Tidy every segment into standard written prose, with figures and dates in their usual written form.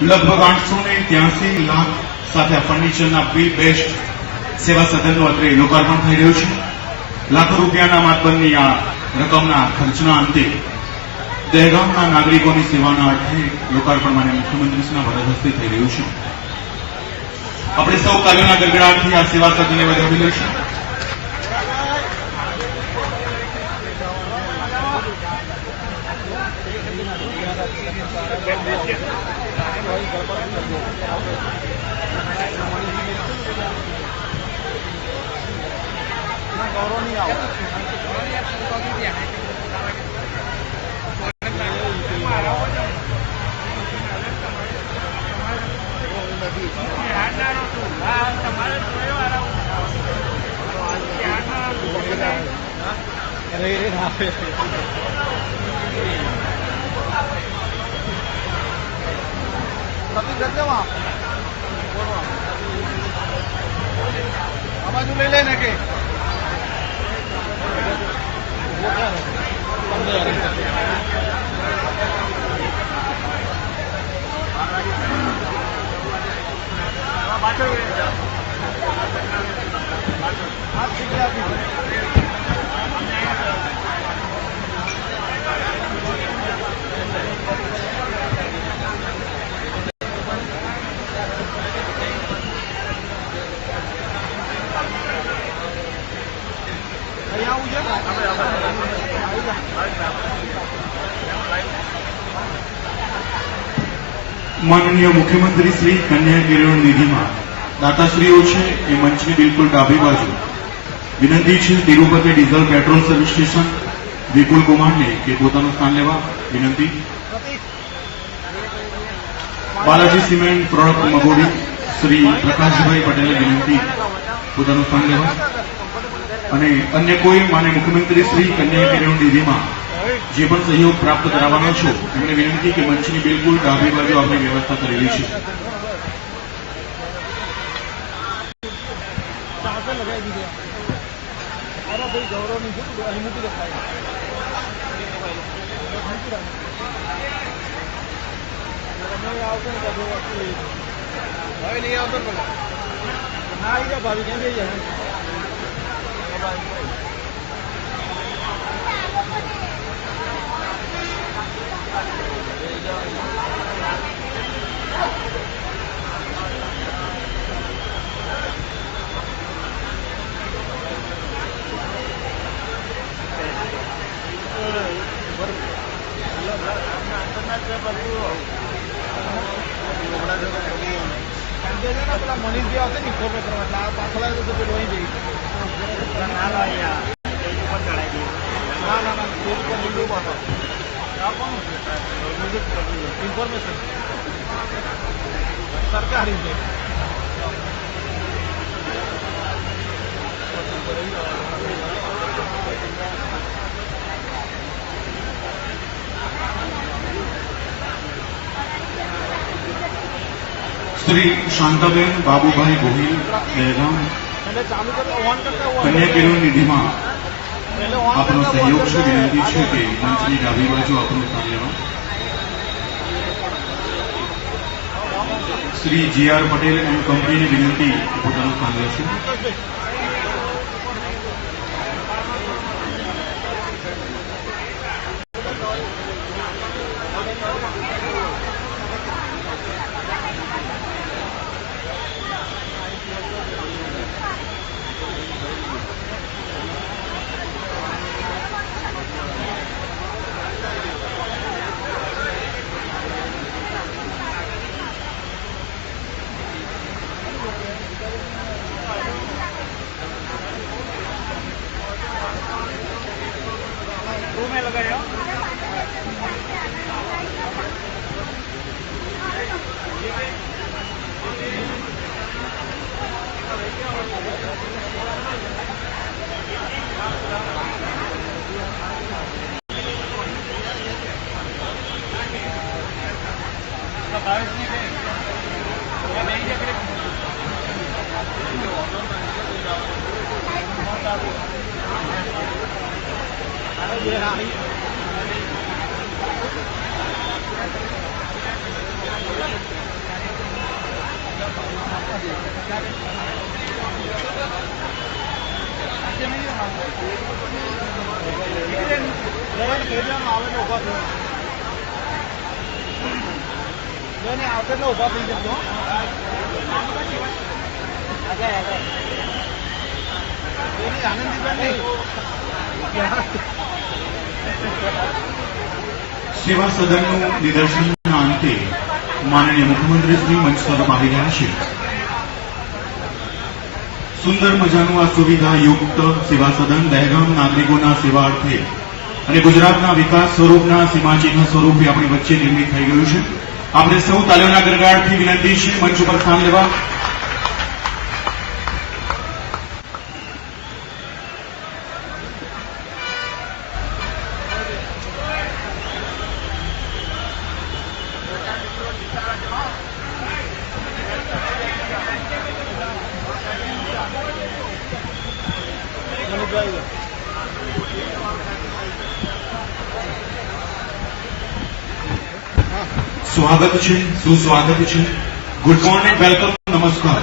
લગભગ 883 લાખ સાથે ફર્નિચરના બી બેસ્ટ સેવા સદનનું અત્રે લોકાર્પણ થઈ રહ્યું છે. લાખો રૂપિયાના માતબરની આ રકમના ખર્ચના અંતે દહેગામના નાગરિકોની સેવાના અર્થે લોકાર્પણ માન્ય મુખ્યમંત્રીશ્રીના વરદ હસ્તે થઈ રહ્યું છે. આપણે સૌ તાલીના ગડગડાટથી આ સેવા સદનને વધાવી લઈશું. बाजू ले लेने के માનનીય મુખ્યમંત્રી શ્રી કન્યા કેળવણ નિધિમાં દાતાશ્રીઓ છે એ મંચની બિલકુલ ડાબી બાજુ. વિનંતી છે Tirupati diesel petrol service station Vipul કુમારને કે પોતાનું સ્થાન લેવા વિનંતી. બાલાજી સિમેન્ટ પ્રોડક્ટ મગોડી શ્રી પ્રકાશભાઈ પટેલે વિનંતી પોતાનું સ્થાન લેવા. અને અન્ય કોઈ માન્ય મુખ્યમંત્રી શ્રી કન્યા કેળવણ નિધિમાં જે પણ સહયોગ પ્રાપ્ત કરાવવાનો છો એમને વિનંતી કે મંચની બિલકુલ ડાબી બાજુ આપણે વ્યવસ્થા કરેલી છે. मनीष जी आते इन्फॉर्मेशन पाछला तो वही जई इन्फॉर्मेशन सरकारी है શ્રી શાંતાબેન બાબુભાઈ ગોહિલ દહેગામ કન્યા કેળવણ નિધિમાં આપનો સહયોગ છે. વિનંતી છે કે મંચની ડાબી બાજુ આપનું સ્થાન લેવા. શ્રી GR પટેલ એન્ડ કંપનીની વિનંતી પોતાનું સ્થાન લેશે. ये દરેક કહી દેવાનું આવે એટલે ઊભા થયો નહીં આવશે એટલે ઊભા થઈ જજો આનંદીબેન નહીં સેવા સદનનું નિદર્શનના અંતે માનનીય મુખ્યમંત્રી શ્રી મંચ પર આવી રહ્યા છે. સુંદર મજાનું આ સુવિધાયુક્ત સેવા સદન દહેગામ નાગરિકોના સેવાર્થે અને ગુજરાતના વિકાસ સ્વરૂપના સીમાચિહ્ન સ્વરૂપે આપણી વચ્ચે નિર્મિત થઈ ગયું છે. આપણે સૌ તાલીઓના ગરગાટથી વિનંતી છે મંચ ઉપર સ્થાન લેવા. સ્વાગત છે, સુસ્વાગત છે. ગુડ મોર્નિંગ, વેલકમ, નમસ્કાર.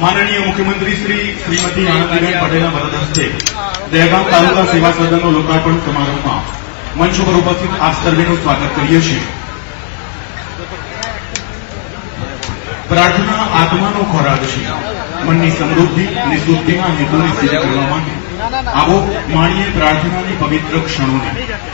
માનનીય મુખ્યમંત્રી શ્રીમતી આનંદીબેન પટેલના વરદ હસ્તે દહેગામ તાલુકા સેવા સદનનો લોકાર્પણ સમારોહમાં મંચ ઉપર ઉપસ્થિત આપ સર્વેનું સ્વાગત કરીએ છીએ. પ્રાર્થના આત્માનો ખોરાક છે. મનની સમૃદ્ધિ અને શુદ્ધિના હેતુને સિદ્ધ કરવા માટે આવો માણીએ પ્રાર્થનાની પવિત્ર ક્ષણોને.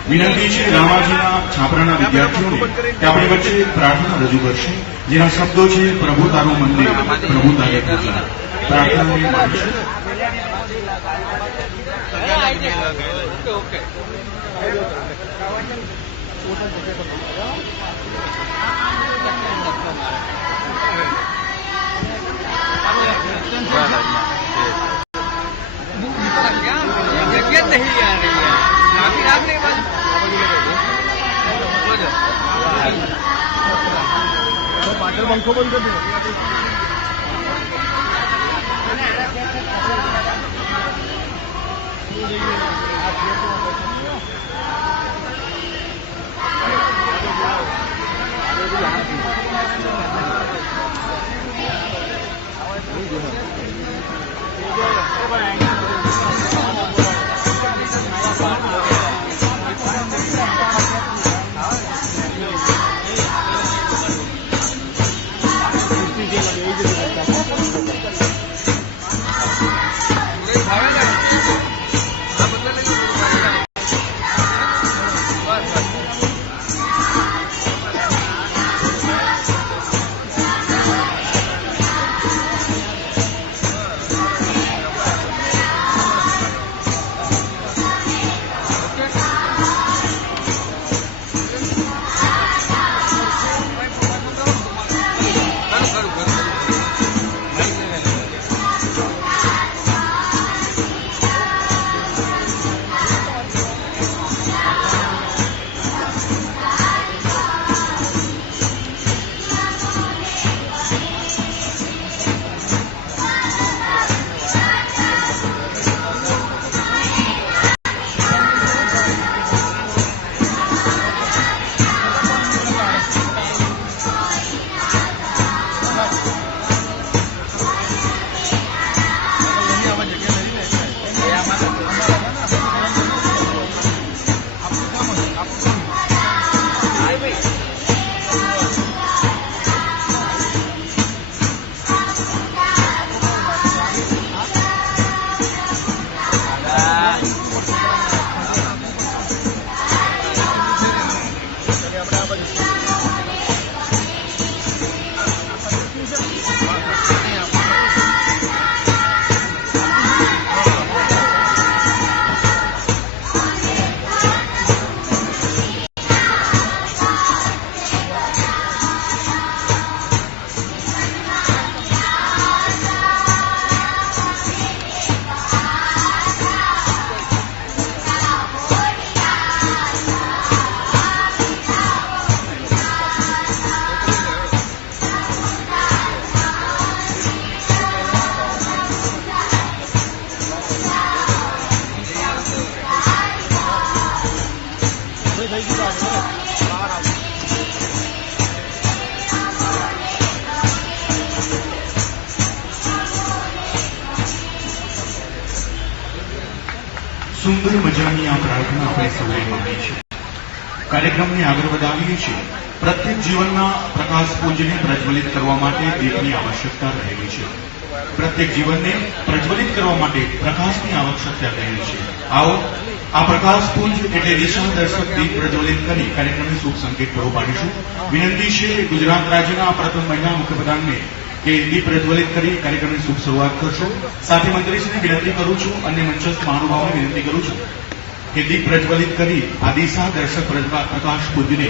વિનંતી છે રામાજીના છાપરાના વિદ્યાર્થીઓને કે આપણી વચ્ચે પ્રાર્થના રજૂ કરશે, જેના શબ્દો છે પ્રભુ તારું મંદિર, પ્રભુ તારે પૂજા. પ્રાર્થનાને માનશે. जगह नहीं आ रही है काफी रात नहीं बस પાછળ પંખો બંધ કરી દો સુંદર મજાની આ પ્રાર્થના આપણે સૌએ માની છે. કાર્યક્રમને આગળ વધાવીએ છીએ. પ્રત્યેક જીવનના પ્રકાશપુંજને પ્રજ્વલિત કરવા માટે દીપની આવશ્યકતા રહેલી છે. પ્રત્યેક જીવનને પ્રજ્વલિત કરવા માટે પ્રકાશની આવશ્યકતા રહેલી છે. આવો આ પ્રકાશપુંજ એટલે દિશા દર્શક દીપ પ્રજ્વલિત કરી કાર્યક્રમને શુભ સંકેત પૂરો પાડીશું. વિનંતી છે ગુજરાત રાજ્યના પ્રથમ મહિલા મુખ્યપ્રધાનને કે દીપ પ્રજ્વલિત કરી કાર્યક્રમની શુભ શરૂઆત કરશો. સાથે મંત્રીશ્રીને વિનંતી કરું છું, અન્ય મંચસ્થ મહાનુભાવોને વિનંતી કરું છું કે દીપ પ્રજ્વલિત કરી આ દિશા દર્શક પ્રકાશ પુંજને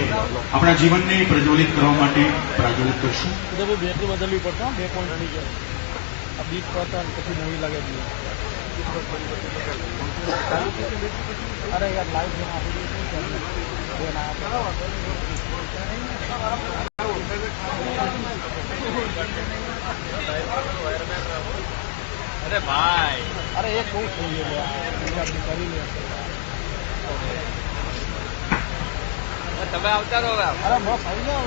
આપણા જીવનને પ્રજ્વલિત કરવા માટે પ્રજ્વલિત કરશું. બેટરી બદલવી પડશે, 2 પોઈન્ટ થઈ જાય. આ બીટ પડતા પછી નવી લાગે છે. અરે યાર લાઈવ જેમ આપી દઈશું अरे भाई अरे एक बहुत सही है કરી લે. તમે આવતા રહો. અરે બસ આવી જાઓ.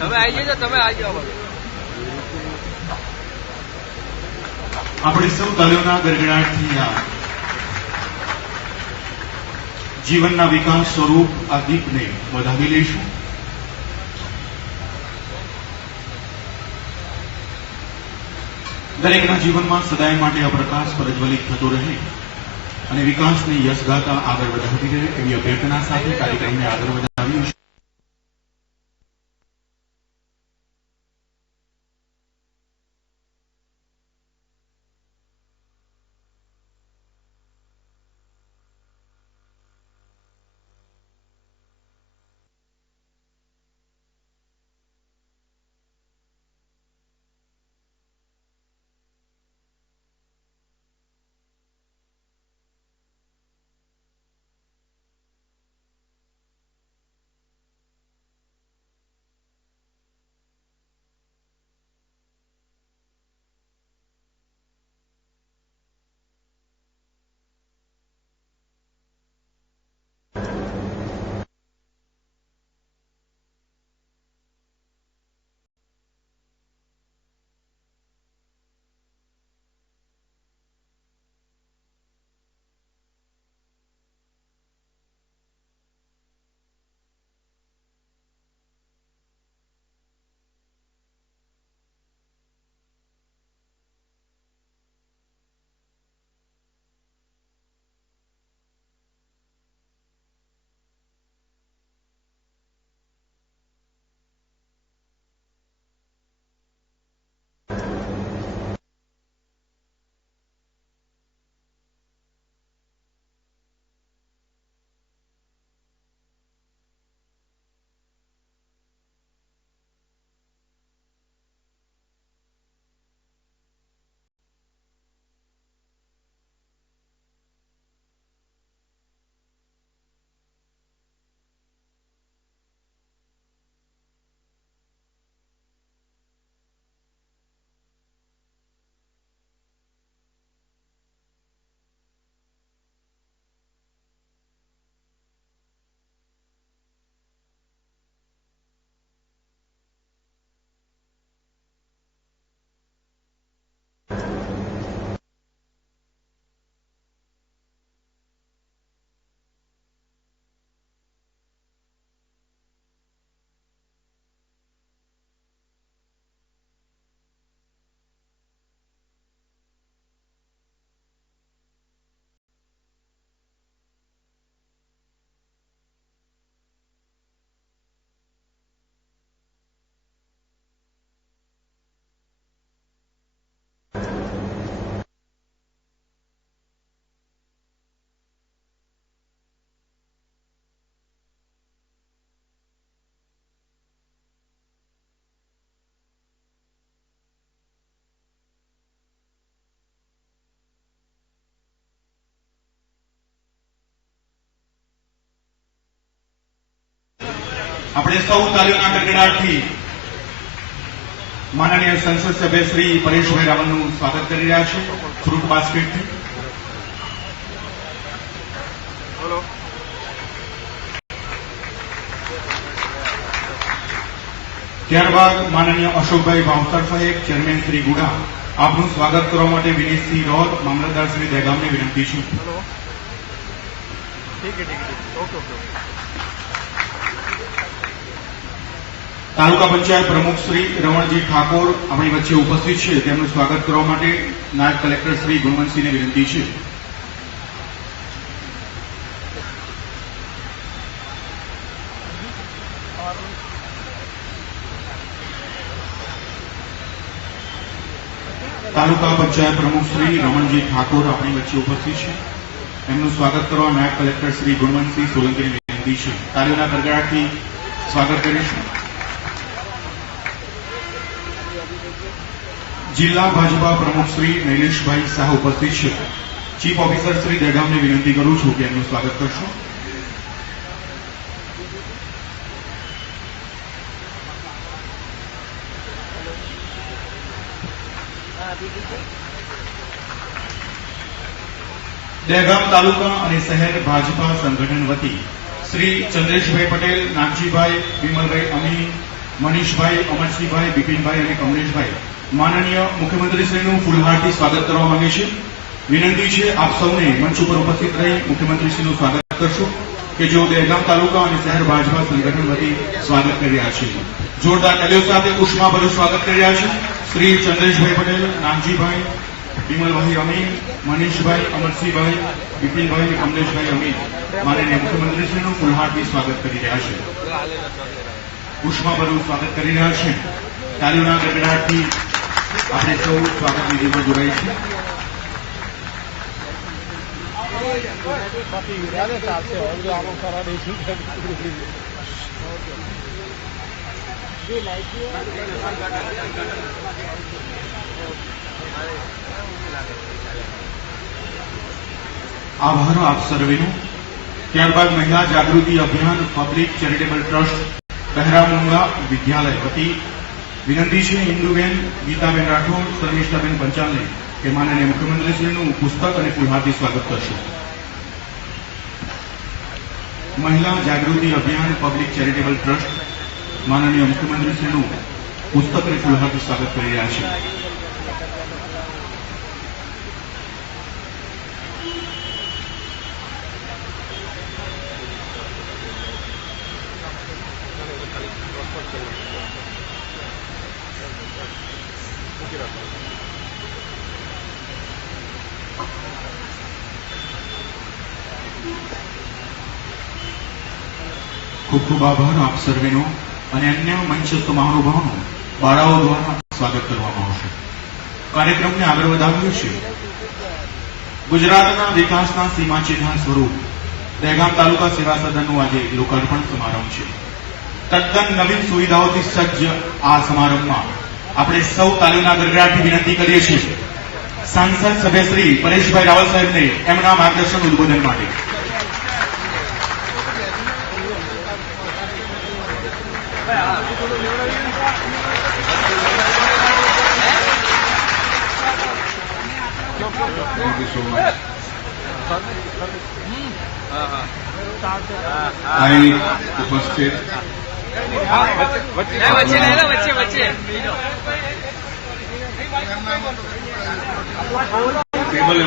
તમે આવી જજો, તમે આવી જાઓ. આપણે સૌ તાલીઓના ગડગડાટથી આ જીવનના વિકાસ સ્વરૂપ આ દીપને વધાવી લઈશું. દરેકના જીવનમાં સદાય માટે આ પ્રકાશ પ્રજ્વલિત થતો રહે અને વિકાસની યશગાથા આગળ વધારતી રહે એવી અભ્યર્થના સાથે કાર્યક્રમને આગળ વધાવ્યું છે. આપણે સૌ તાલીઓના ગડગડાટથી માનનીય સંસદ સભ્ય શ્રી પરેશભાઈ રાવલનું સ્વાગત કરી રહ્યા છે ફ્રૂટ બાસ્કેટથી. ત્યારબાદ માનનીય અશોકભાઈ ભાવસાર સાહેબ, ચેરમેન શ્રી ગુડા, આપનું સ્વાગત કરવા માટે વિનીતસિંહ રોડ, મામલતદાર શ્રી દહેગામને વિનંતી છે. हेलो ठीक है ओके ओके તાલુકા પંચાયત પ્રમુખ શ્રી રમણજી ઠાકોર આપણી વચ્ચે ઉપસ્થિત છે. તેમનું સ્વાગત કરવા માટે નાયબ કલેક્ટર શ્રી ગુણવંતસિંહને વિનંતી છે. તાલુકા પંચાયત પ્રમુખ શ્રી રમણજી ઠાકોર આપણી વચ્ચે ઉપસ્થિત છે. એમનું સ્વાગત કરવા નાયબ કલેક્ટર શ્રી ગુણવંતસિંહ સોલંકીને વિનંતી છે. તાલીઓના ગડગડાટથી સ્વાગત કરીશું. જિલ્લા ભાજપા પ્રમુખ શ્રી નૈલેશભાઈ શાહ ઉપસ્થિત છે. ચીફ ઓફિસર શ્રી દહેગામને વિનંતી કરું છું કે એમનું સ્વાગત કરશો. દહેગામ તાલુકા અને શહેર ભાજપા સંગઠન વતી શ્રી ચંદ્રેશભાઈ પટેલ, નાગજીભાઈ, વિમલભાઈ અમી, મનીષભાઈ, અમરસિંહભાઈ, બિપિનભાઈ અને કમલેશભાઈ માનનીય મુખ્યમંત્રીશ્રીનું ફૂલહારથી સ્વાગત કરવા માંગે છે. વિનંતી છે આપ સૌને મંચ ઉપર ઉપસ્થિત રહી મુખ્યમંત્રીશ્રીનું સ્વાગત કરશો કે જેઓ દહેગામ તાલુકા અને શહેર ભાજપા સંગઠન વતી સ્વાગત કરી રહ્યા છે. જોરદાર તાલીઓ સાથે ઉષ્માભર્યું સ્વાગત કરી રહ્યા છે શ્રી ચંદ્રેશભાઈ પટેલ, નાગજીભાઈ, વિમલભાઈ અમી, મનીષભાઈ, અમરસિંહભાઈ, બિપિનભાઈ અને કમલેશભાઈ અમી માનનીય મુખ્યમંત્રીશ્રીનું ફૂલહારથી સ્વાગત કરી રહ્યા છે. ઉષ્માભર્યું સ્વાગત કરી રહ્યા છે. તાલીઓના ગડગડાટથી આપણે સૌ સ્વાગત વિધિમાં જોડાઈ છે. बाकी याद चालते और जो आप करा देशूं આભાર આપ સર્વેનો. ત્યારબાદ મહિલા જાગૃતિ અભિયાન પબ્લિક ચેરિટેબલ ટ્રસ્ટ બહેરામુંગા વિદ્યાલય વતી વિનંતી છે ઇન્દુબેન, ગીતાબેન રાઠોડ, શર્મિષ્ઠાબેન પંચાલને કે માનનીય મુખ્યમંત્રીશ્રીનું પુસ્તક અને ફૂલહારથી સ્વાગત કરશે. મહિલા જાગૃતિ અભિયાન પબ્લિક ચેરિટેબલ ટ્રસ્ટ માનનીય મુખ્યમંત્રીશ્રીનું પુસ્તક અને ફૂલહારથી સ્વાગત કરી રહ્યા છે. ખૂબ ખૂબ આભાર આપ સર્વેનો. અને અન્ય મંચસ્થ મહાનુભાવોનું બાળાઓ દ્વારા સ્વાગત કરવામાં આવશે. કાર્યક્રમને આગળ વધાવ્યો છે. ગુજરાતના વિકાસના સીમાચિહ્ન સ્વરૂપ દહેગામ તાલુકા સેવા સદનનું આજે લોકાર્પણ સમારંભ છે. તદ્દન નવીન સુવિધાઓથી સજ્જ આ સમારંભમાં આપણે સૌ તાલીઓના ગડગડાટથી વિનંતી કરીએ છીએ સાંસદ સભ્ય શ્રી પરેશભાઈ રાવલ સાહેબને એમના માર્ગદર્શન ઉદબોધન માટે. અહીં ઉપસ્થિત વચ્ચે લઈ લો, વચ્ચે વચ્ચે ટેબલ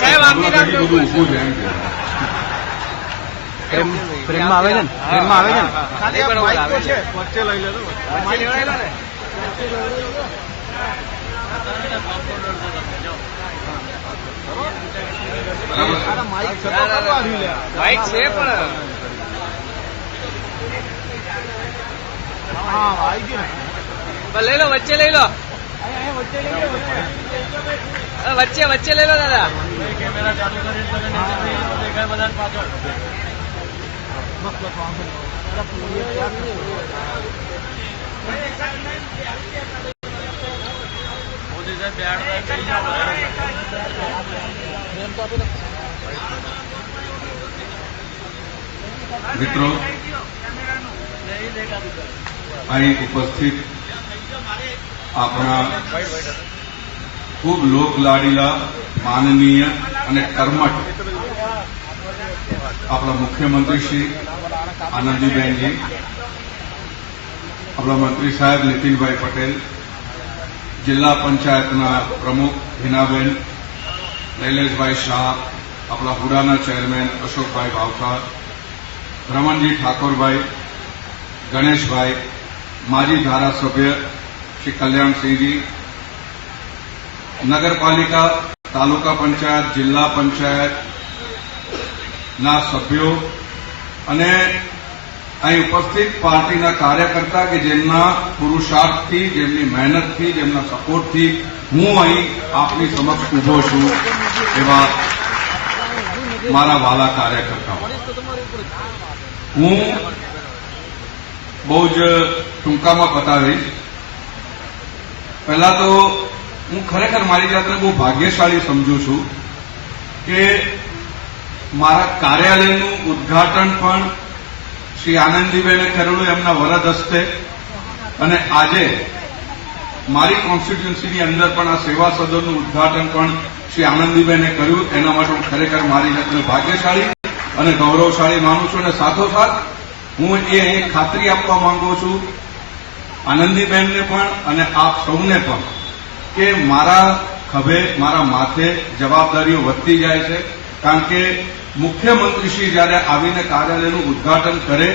સાહેબ આપની બધું ઊભું છે એમ કે પ્રેમમાં આવે છે ને પ્રેમમાં આવે છે ને ખાલી બરોબર આવે છે. વચ્ચે લઈ લેતો વચ્ચે લેવડાયેલો ને માઇક બાઈક છે પણ હા આવી ગયું લઈ લો, વચ્ચે લઈ લો, વચ્ચે વચ્ચે લઈ લો દાદા. કેમેરા ચાલુ કરી દેખાય બધા પાછળ મિત્રો અહીં ઉપસ્થિત આપણા ખૂબ લોકલાડીલા માનનીય અને કર્મઠ આપણા મુખ્યમંત્રી શ્રી આનંદીબેનજી, આપણા મંત્રી સાહેબ નીતિનભાઈ પટેલ, જિલ્લા પંચાયતના પ્રમુખ હિનાબેન, નૈલેશભાઈ શાહ, આપણા હુડાના ચેરમેન અશોકભાઈ ભાવસાર, રમણજી ઠાકોરભાઈ, ગણેશભાઈ, માજી ધારાસભ્ય શ્રી કલ્યાણસિંહજી, નગરપાલિકા, તાલુકા પંચાયત, જિલ્લા પંચાયતના સભ્યો અને અહીં ઉપસ્થિત પાર્ટીના કાર્યકર્તા કે જેમના પુરુષાર્થથી, જેમની મહેનતથી, જેમના સપોર્ટથી હું અહીં આપની સમક્ષ ઉભો છું, એવા મારા વાલા કાર્યકર્તાઓ, હું બહુ જ ટૂંકામાં બતાવીશ. પહેલા તો હું ખરેખર મારી જાતને બહુ ભાગ્યશાળી સમજુ છું કે મારા કાર્યાલયનું ઉદ્ઘાટન પણ શ્રી આનંદીબેને કરેલું એમના વરદ હસ્તે, અને આજે મારી કોન્સ્ટિટ્યુન્સીની અંદર પણ આ સેવા સદનનું ઉદ્ઘાટન પણ શ્રી આનંદીબેને કર્યું. એના માટે હું ખરેખર મારી જાતને ભાગ્યશાળી અને ગૌરવશાળી માનું છું. અને સાથોસાથ હું એ ખાતરી આપવા માંગુ છું આનંદીબેનને પણ અને આપ સૌને પણ કે મારા ખભે, મારા માથે જવાબદારીઓ વધતી જાય છે. કારણ કે મુખ્યમંત્રીશ્રી જ્યારે આવીને કાર્યાલયનું ઉદ્ઘાટન કરે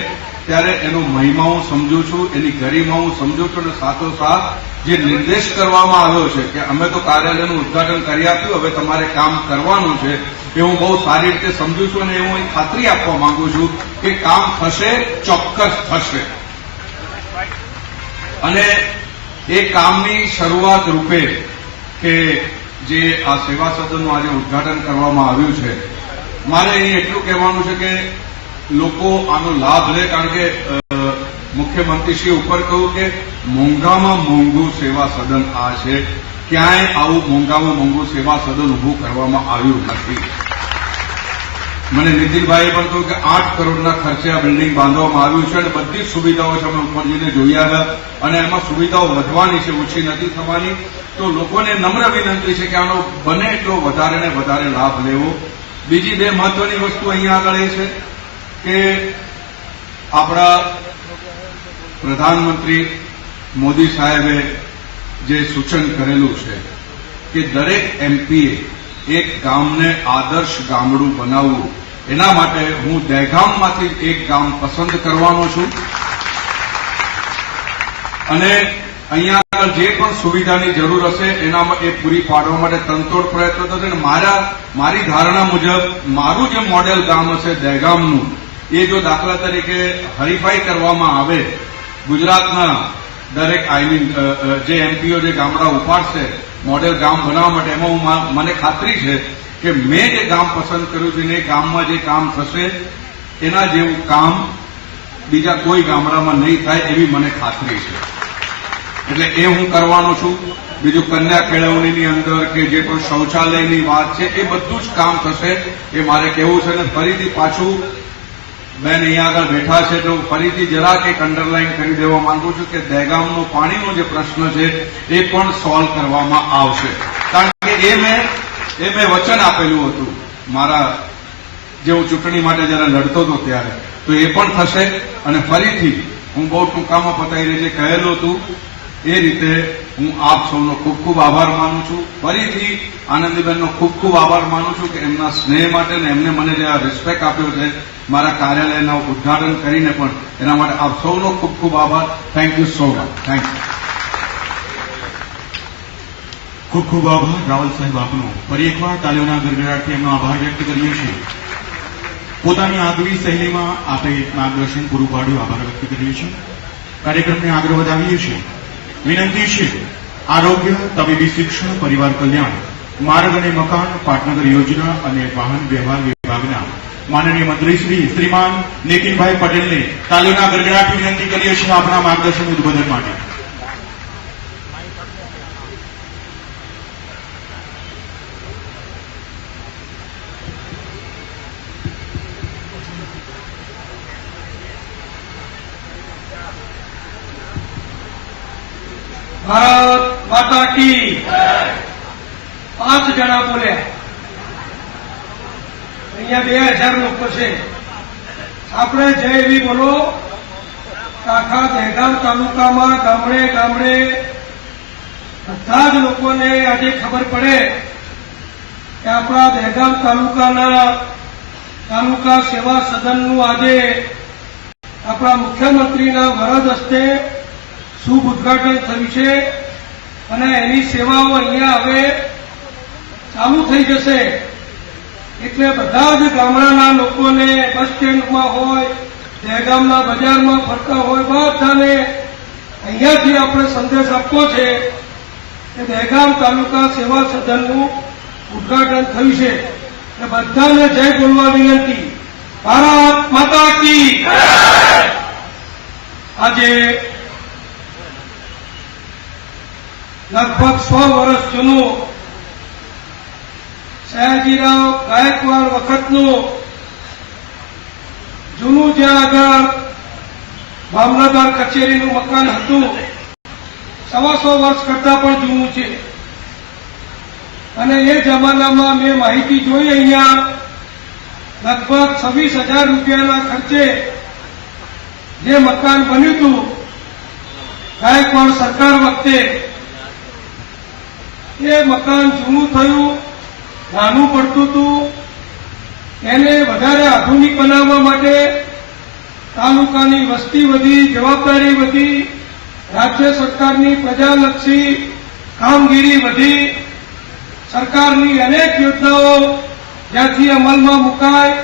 ત્યારે એનો મહિમા હું સમજુ છું, એની ગરિમા હું સમજુ છું. અને સાથોસાથ જે નિર્દેશ કરવામાં આવ્યો છે કે અમે તો કાર્યાલયનું ઉદ્ઘાટન કરી આપ્યું, હવે તમારે કામ કરવાનું છે, એ હું બહુ સારી રીતે સમજુ છું. અને હું ખાતરી આપવા માંગુ છું કે કામ થશે, ચોક્કસ થશે. અને એ કામની શરૂઆત રૂપે કે જે આ સેવા સદનનું આજે ઉદ્ઘાટન કરવામાં આવ્યું છે, મારે અહીં એટલું કહેવાનું છે કે લોકો આનો લાભ લે. કારણ કે મુખ્યમંત્રીશ્રીએ ઉપર કહ્યું કે મોંઘામાં મોંઘું સેવા સદન આ છે, ક્યાંય આવું મોંઘામાં મોંઘું સેવા સદન ઉભું કરવામાં આવ્યું નથી. મને નીતિનભાઈએ પણ કહ્યું કે 8 કરોડના ખર્ચે આ બિલ્ડિંગ બાંધવામાં આવ્યું છે અને બધી જ સુવિધાઓ છે. અમે ઉપર જઈને જોઈ આવ્યા અને એમાં સુવિધાઓ વધવાની છે, ઓછી નથી થવાની. તો લોકોને નમ્ર વિનંતી છે કે આનો બને એટલો વધારે ને વધારે લાભ લેવો. બીજી બે મહત્વની વસ્તુ અહીંયા આગળ એ છે કે આપણા પ્રધાનમંત્રી મોદી સાહેબે જે સૂચન કરેલું છે કે દરેક એમપીએ એક ગામને આદર્શ ગામડું બનાવવું, એના માટે હું દહેગામમાંથી એક ગામ પસંદ કરવાનો છું. અને અહીંયા આગળ જે પણ સુવિધાની જરૂર હશે એનામાં એ પૂરી પાડવા માટે તનતોડ પ્રયત્ન થશે. અને મારી ધારણા મુજબ મારું જે મોડેલ ગામ હશે દહેગામનું, એ જો દાખલા તરીકે હરીફાઈ કરવામાં આવે ગુજરાતના દરેક જે એમપીઓ જે ગામડા ઉપાડશે મોડેલ ગામ બનાવવા માટે, એમાં મને ખાતરી છે કે મેં જે ગામ પસંદ કર્યું છે એ ગામમાં જે કામ થશે એના જેવું કામ બીજા કોઈ ગામડામાં નહીં થાય એવી મને ખાતરી છે. એટલે એ હું કરવાનો છું. બીજું કન્યા કેળવણીની અંદર કે જે પણ શૌચાલયની વાત છે એ બધું જ કામ થશે એ મારે કહેવું છે. અને ફરીથી પાછું બેન અહીંયા આગળ બેઠા છે તો ફરીથી જરાક એક અંડરલાઈન કરી દેવા માંગુ છું કે દહેગામનો પાણીનો જે પ્રશ્ન છે એ પણ સોલ્વ કરવામાં આવશે. કારણ કે એ મેં વચન આપેલું હતું મારા જે હું ચૂંટણી માટે જયારે લડતો હતો ત્યારે, તો એ પણ થશે. અને ફરીથી હું બહુ ટૂંકામાં પતાવી જે કહેલું હતું એ રીતે હું આપ સૌનો ખૂબ ખૂબ આભાર માનું છું. ફરીથી આનંદીબેનનો ખૂબ ખૂબ આભાર માનું છું કે એમના સ્નેહ માટે ને એમને મને જે આ રિસ્પેક્ટ આપ્યો છે મારા કાર્યાલયના ઉદ્ઘાટન કરીને પણ, એના માટે આપ સૌનો ખૂબ ખૂબ આભાર. Thank you so much. Thank you. ખૂબ ખૂબ આભાર રાવલ સાહેબ આપનો. ફરી એકવાર તાલીઓના ગરગડાટથી એમનો આભાર વ્યક્ત કરીએ છીએ. પોતાની આગવી શૈલીમાં આપે માર્ગદર્શન પૂરું પાડ્યું, આભાર વ્યક્ત કરીએ છીએ. કાર્યક્રમને આગળ વધાવીએ છીએ. વિનંતી છે આરોગ્ય, તબીબી શિક્ષણ, પરિવાર કલ્યાણ, માર્ગ અને મકાન, પાટનગર યોજના અને વાહન વ્યવહાર વિભાગના માનનીય મંત્રી શ્રીમાન નીતિનભાઈ પટેલને તાલીઓના ગરગડાટથી વિનંતી કરીએ છીએ આપણા માર્ગદર્શન ઉદ્બોધન માટે. ભારત માતા કી 5 જણા બોલ્યા. અહીંયા 2000 લોકો છે. આપણે જય એવી બોલો. આખા દહેગામ તાલુકામાં ગામડે ગામડે બધા જ લોકોને આજે ખબર પડે કે આપણા દહેગામ તાલુકા સેવા સદનનું આજે આપણા મુખ્યમંત્રીના વરદ હસ્તે શુભ ઉદ્ઘાટન થયું છે અને એની સેવાઓ અહીંયા હવે ચાલુ થઈ જશે. એટલે બધા જ ગામડાના લોકોને બસ સ્ટેન્ડમાં હોય, દહેગામના બજારમાં ફરતા હોય, બધાને અહીંયાથી આપણે સંદેશ આપવો છે કે દહેગામ તાલુકા સેવા સદનનું ઉદ્ઘાટન થયું છે. એટલે બધાને જય બોલવા વિનંતી. ભારત માતા કી. આજે લગભગ 100 વર્ષ જૂનું સયાજીરાવ ગાયકવાડ વખતનું જૂનું જ્યાં આગળ મામલતદાર કચેરીનું મકાન હતું, 125 વર્ષ કરતા પણ જૂનું છે. અને એ જમાનામાં મેં માહિતી જોઈ, અહીંયા લગભગ 26,000 રૂપિયાના ખર્ચે જે મકાન બન્યું હતું ગાયકવાડ સરકાર વખતે, એ મકાન જૂનું થયું, નાનું પડતું હતું. એને વધારે આધુનિક બનાવવા માટે તાલુકાની વસ્તી વધી, જવાબદારી વધી, રાજ્ય સરકારની પ્રજાલક્ષી કામગીરી વધી, સરકારની અનેક યોજનાઓ જ્યાંથી અમલમાં મુકાય,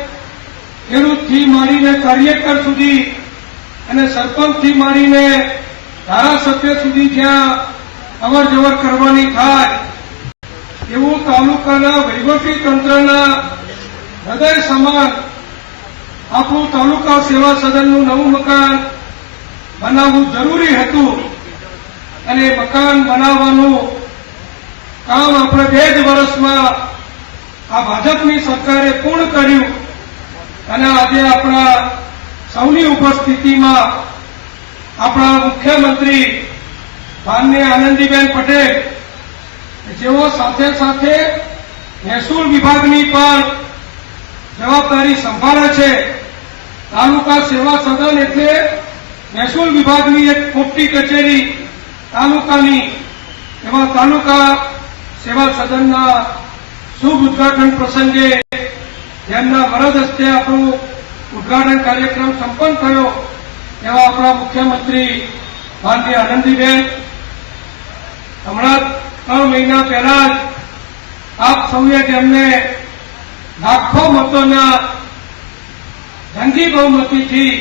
ખેડૂતથી માંડીને કાર્યકર સુધી અને સરપંચથી માંડીને ધારાસભ્ય સુધી જ્યાં અવર જવર કરવાની થાય, એવું તાલુકાના વહીવટી તંત્રના હૃદય સમાન આપણું તાલુકા સેવા સદનનું નવું મકાન બનાવવું જરૂરી હતું. અને મકાન બનાવવાનું કામ આપણે 2 જ વર્ષમાં આ ભાજપની સરકારે પૂર્ણ કર્યું. અને આજે આપણા સૌની ઉપસ્થિતિમાં આપણા મુખ્યમંત્રી માનનીય આનંદીબેન પટેલ, જેઓ સાથે સાથે મહેસૂલ વિભાગની પણ જવાબદારી સંભાળે છે. તાલુકા સેવા સદન એટલે મહેસૂલ વિભાગની એક મોટી કચેરી તાલુકાની. એવા તાલુકા સેવા સદનના શુભ ઉદ્ઘાટન પ્રસંગે જેમના વરદ હસ્તે આપણું ઉદ્ઘાટન કાર્યક્રમ સંપન્ન થયો, એવા આપણા મુખ્યમંત્રી માનનીય આનંદીબેન, હમણાં 3 મહિના પહેલા જ આપ સૌએ જેમને લાખો મતોના જંગી બહુમતીથી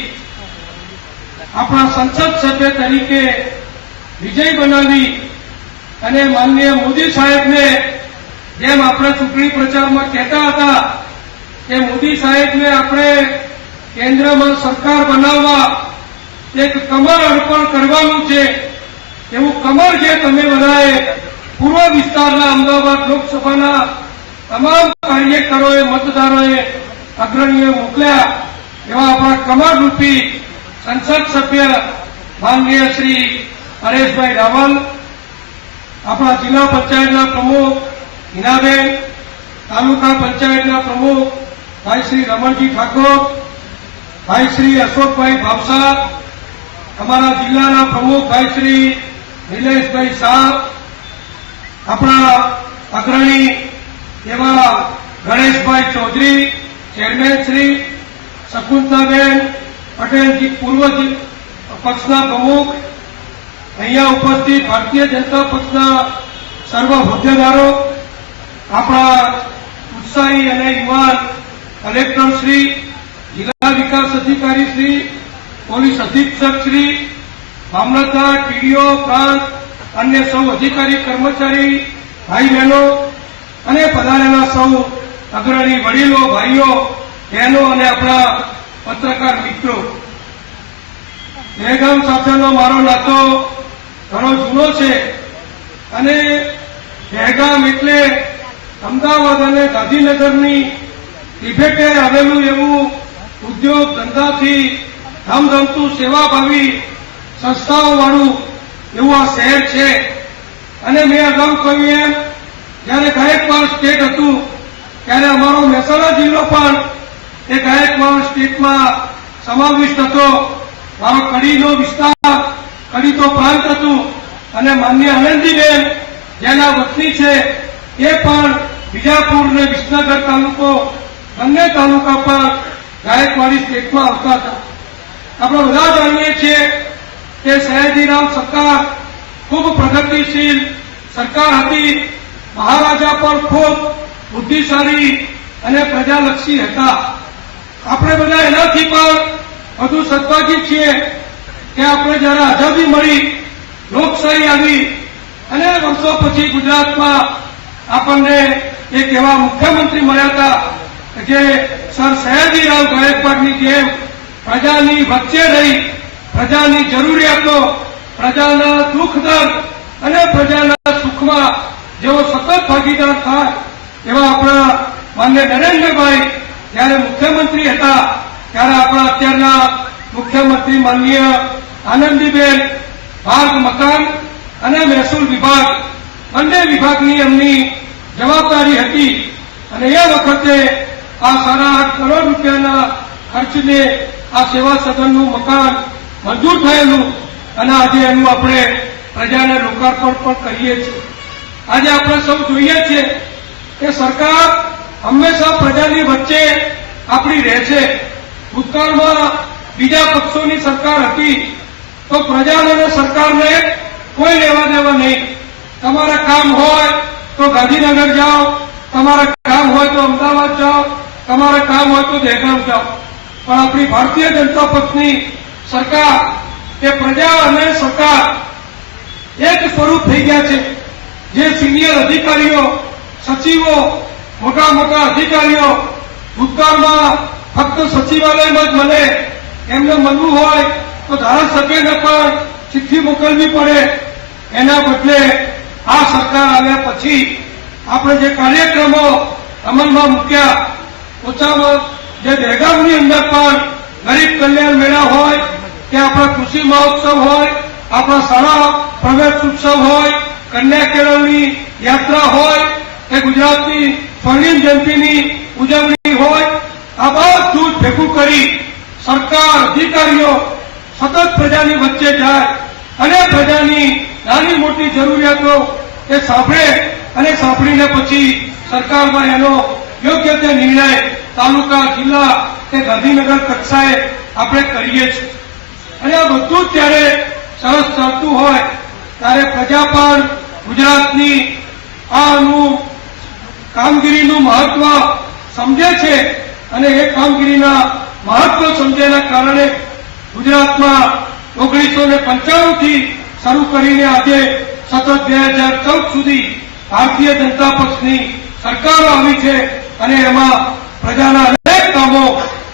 આપણા સંસદ સભ્ય તરીકે વિજય બનાવી અને માનનીય મોદી સાહેબને, જેમ આપણે ચૂંટણી પ્રચારમાં કહેતા હતા કે મોદી સાહેબને આપણે કેન્દ્રમાં સરકાર બનાવવા એક કમર અર્પણ કરવાનું છે, એવું કમર જે તમે બધાએ પૂર્વ વિસ્તારના અમદાવાદ લોકસભાના તમામ કાર્યકરોએ, મતદારોએ, અગ્રણીઓએ મોકલ્યા, એવા આપણા કમરરૂપી સંસદ સભ્ય માનનીય શ્રી હરેશભાઈ રાવલ, આપણા જિલ્લા પંચાયતના પ્રમુખ હિનાબેન, તાલુકા પંચાયતના પ્રમુખ ભાઈ શ્રી રમણજી ઠાકોર, ભાઈ શ્રી અશોકભાઈ ભાવસા, અમારા જિલ્લાના પ્રમુખ ભાઈ શ્રી નિલેશભાઈ શાહ, આપણા અગ્રણી એવા ગણેશભાઈ ચૌધરી, ચેરમેન શ્રી શકુંતલાબેન પટેલજી, પૂર્વ પક્ષના પ્રમુખ, અહીંયા ઉપસ્થિત ભારતીય જનતા પક્ષના સર્વ હોદ્દેદારો, આપણા ઉત્સાહી અને યુવાન કલેક્ટર શ્રી, જિલ્લા વિકાસ અધિકારી શ્રી, પોલીસ અધિક્ષક શ્રી, મામલતદાર, ટીડીઓ, પ્રાંત, અન્ય સૌ અધિકારી કર્મચારી ભાઈ બહેનો અને પધારેલા સૌ અગ્રણી વડીલો, ભાઈઓ, બહેનો અને આપણા પત્રકાર મિત્રો, દહેગામ સાથેનો મારો નાતો ઘણો જૂનો છે. અને દહેગામ એટલે અમદાવાદ અને ગાંધીનગરની તિબેટે આવેલું એવું ઉદ્યોગ ધંધાથી ધમધમતું સેવાભાવી સંસ્થાઓ વાળું એવું આ શહેર છે. અને મેં અગાઉ કહ્યું એમ જ્યારે ગાયકવાડ સ્ટેટ હતું ત્યારે અમારો મહેસાણા જિલ્લો પણ એ ગાયકવાડ સ્ટેટમાં સમાવિષ્ટ હતો. મારો કડીનો વિસ્તાર, કડી તો પ્રાંત હતું અને માન્ય આનંદીબેન જેના વતની છે એ પણ બીજાપુર ને વિસનગર તાલુકો બંને તાલુકા પર ગાયકવાડી સ્ટેટમાં આવતા હતા. આપણે બધા જાણીએ છીએ કે સયાજીરાવ સરકાર ખૂબ પ્રગતિશીલ સરકાર હતી. મહારાજા પણ ખૂબ બુદ્ધિશાળી અને પ્રજાલક્ષી હતા. આપણે બધા એનાથી પણ વધુ સદભાગી છીએ કે આપણે જયારે આઝાદી મળી, લોકશાહી આવી અને વર્ષો પછી ગુજરાતમાં આપણને એક એવા મુખ્યમંત્રી મળ્યા હતા જે સર સયાજીરાવ ગાયકવાડની જેમ પ્રજાની વચ્ચે રહી, પ્રજાની જરૂરિયાતો, પ્રજાના દુઃખ દર્દ અને પ્રજાના સુખમાં જેઓ સતત ભાગીદાર થાય એવા આપણા માન્ય નરેન્દ્રભાઈ જયારે મુખ્યમંત્રી હતા ત્યારે આપણા અત્યારના મુખ્યમંત્રી માનનીય આનંદીબેન માર્ગ, મકાન અને મહેસૂલ વિભાગ બંને વિભાગની એમની જવાબદારી હતી અને એ વખતે આ 8.5 કરોડ રૂપિયાના ખર્ચને આ સેવા સદનનું મકાન મંજૂર થયેલું અને આજે એનું આપણે પ્રજાને લોકાર્પણ પણ કરીએ છીએ. આજે આપણે સૌ જોઈએ છીએ કે સરકાર હંમેશા પ્રજાની વચ્ચે આપણી રહે છે. ભૂતકાળમાં બીજા પક્ષોની સરકાર હતી તો પ્રજાને અને સરકારને કોઈ લેવા દેવા નહીં. તમારા કામ હોય તો ગાંધીનગર જાઓ, તમારા કામ હોય તો અમદાવાદ જાઓ, તમારા કામ હોય તો દહેગામ જાઓ. પણ આપણી ભારતીય જનતા પક્ષની સરકાર એ પ્રજા અને સરકાર એક સ્વરૂપ થઈ ગયા છે. જે સિનિયર અધિકારીઓ, સચિવો, મોટા મોટા અધિકારીઓ ભૂતકાળમાં ફક્ત સચિવાલયમાં જ મળે, એમને મળવું હોય તો ધારાસભ્યને પણ ચિઠ્ઠી મોકલવી પડે. એના બદલે આ સરકાર આવ્યા પછી આપણે જે કાર્યક્રમો અમલમાં મૂક્યા, ઓછામાં જે દહેગામની અંદર પણ ગરીબ કલ્યાણ મેળા હોય કે આપણા કૃષિ મહોત્સવ હોય, આપણા શાળા પ્રવેશ ઉત્સવ હોય, કન્યા કેળવણી યાત્રા હોય કે ગુજરાતની સ્વર્ણિમ જયંતિની ઉજવણી હોય, આ બધું જ ભેગું કરી સરકાર, અધિકારીઓ સતત પ્રજાની વચ્ચે જાય અને પ્રજાની નાની મોટી જરૂરિયાતો એ સાંભળે અને સાંભળીને પછી સરકારમાં એનો યોગ્ય તે નિર્ણય તાલુકા, જિલ્લા કે ગાંધીનગર કક્ષાએ આપણે કરીએ છીએ. અને આ બધું જ જ્યારે સરસ ચાલતું હોય ત્યારે પ્રજા પણ ગુજરાતની આનું કામગીરીનું મહત્વ સમજે છે અને એ કામગીરીના મહત્વ સમજ્યાના કારણે ગુજરાતમાં 1995 થી શરૂ કરીને આજે સતત 2014 સુધી ભારતીય જનતા પક્ષની સરકારો આવી છે અને એમાં પ્રજાના અનેક કામો,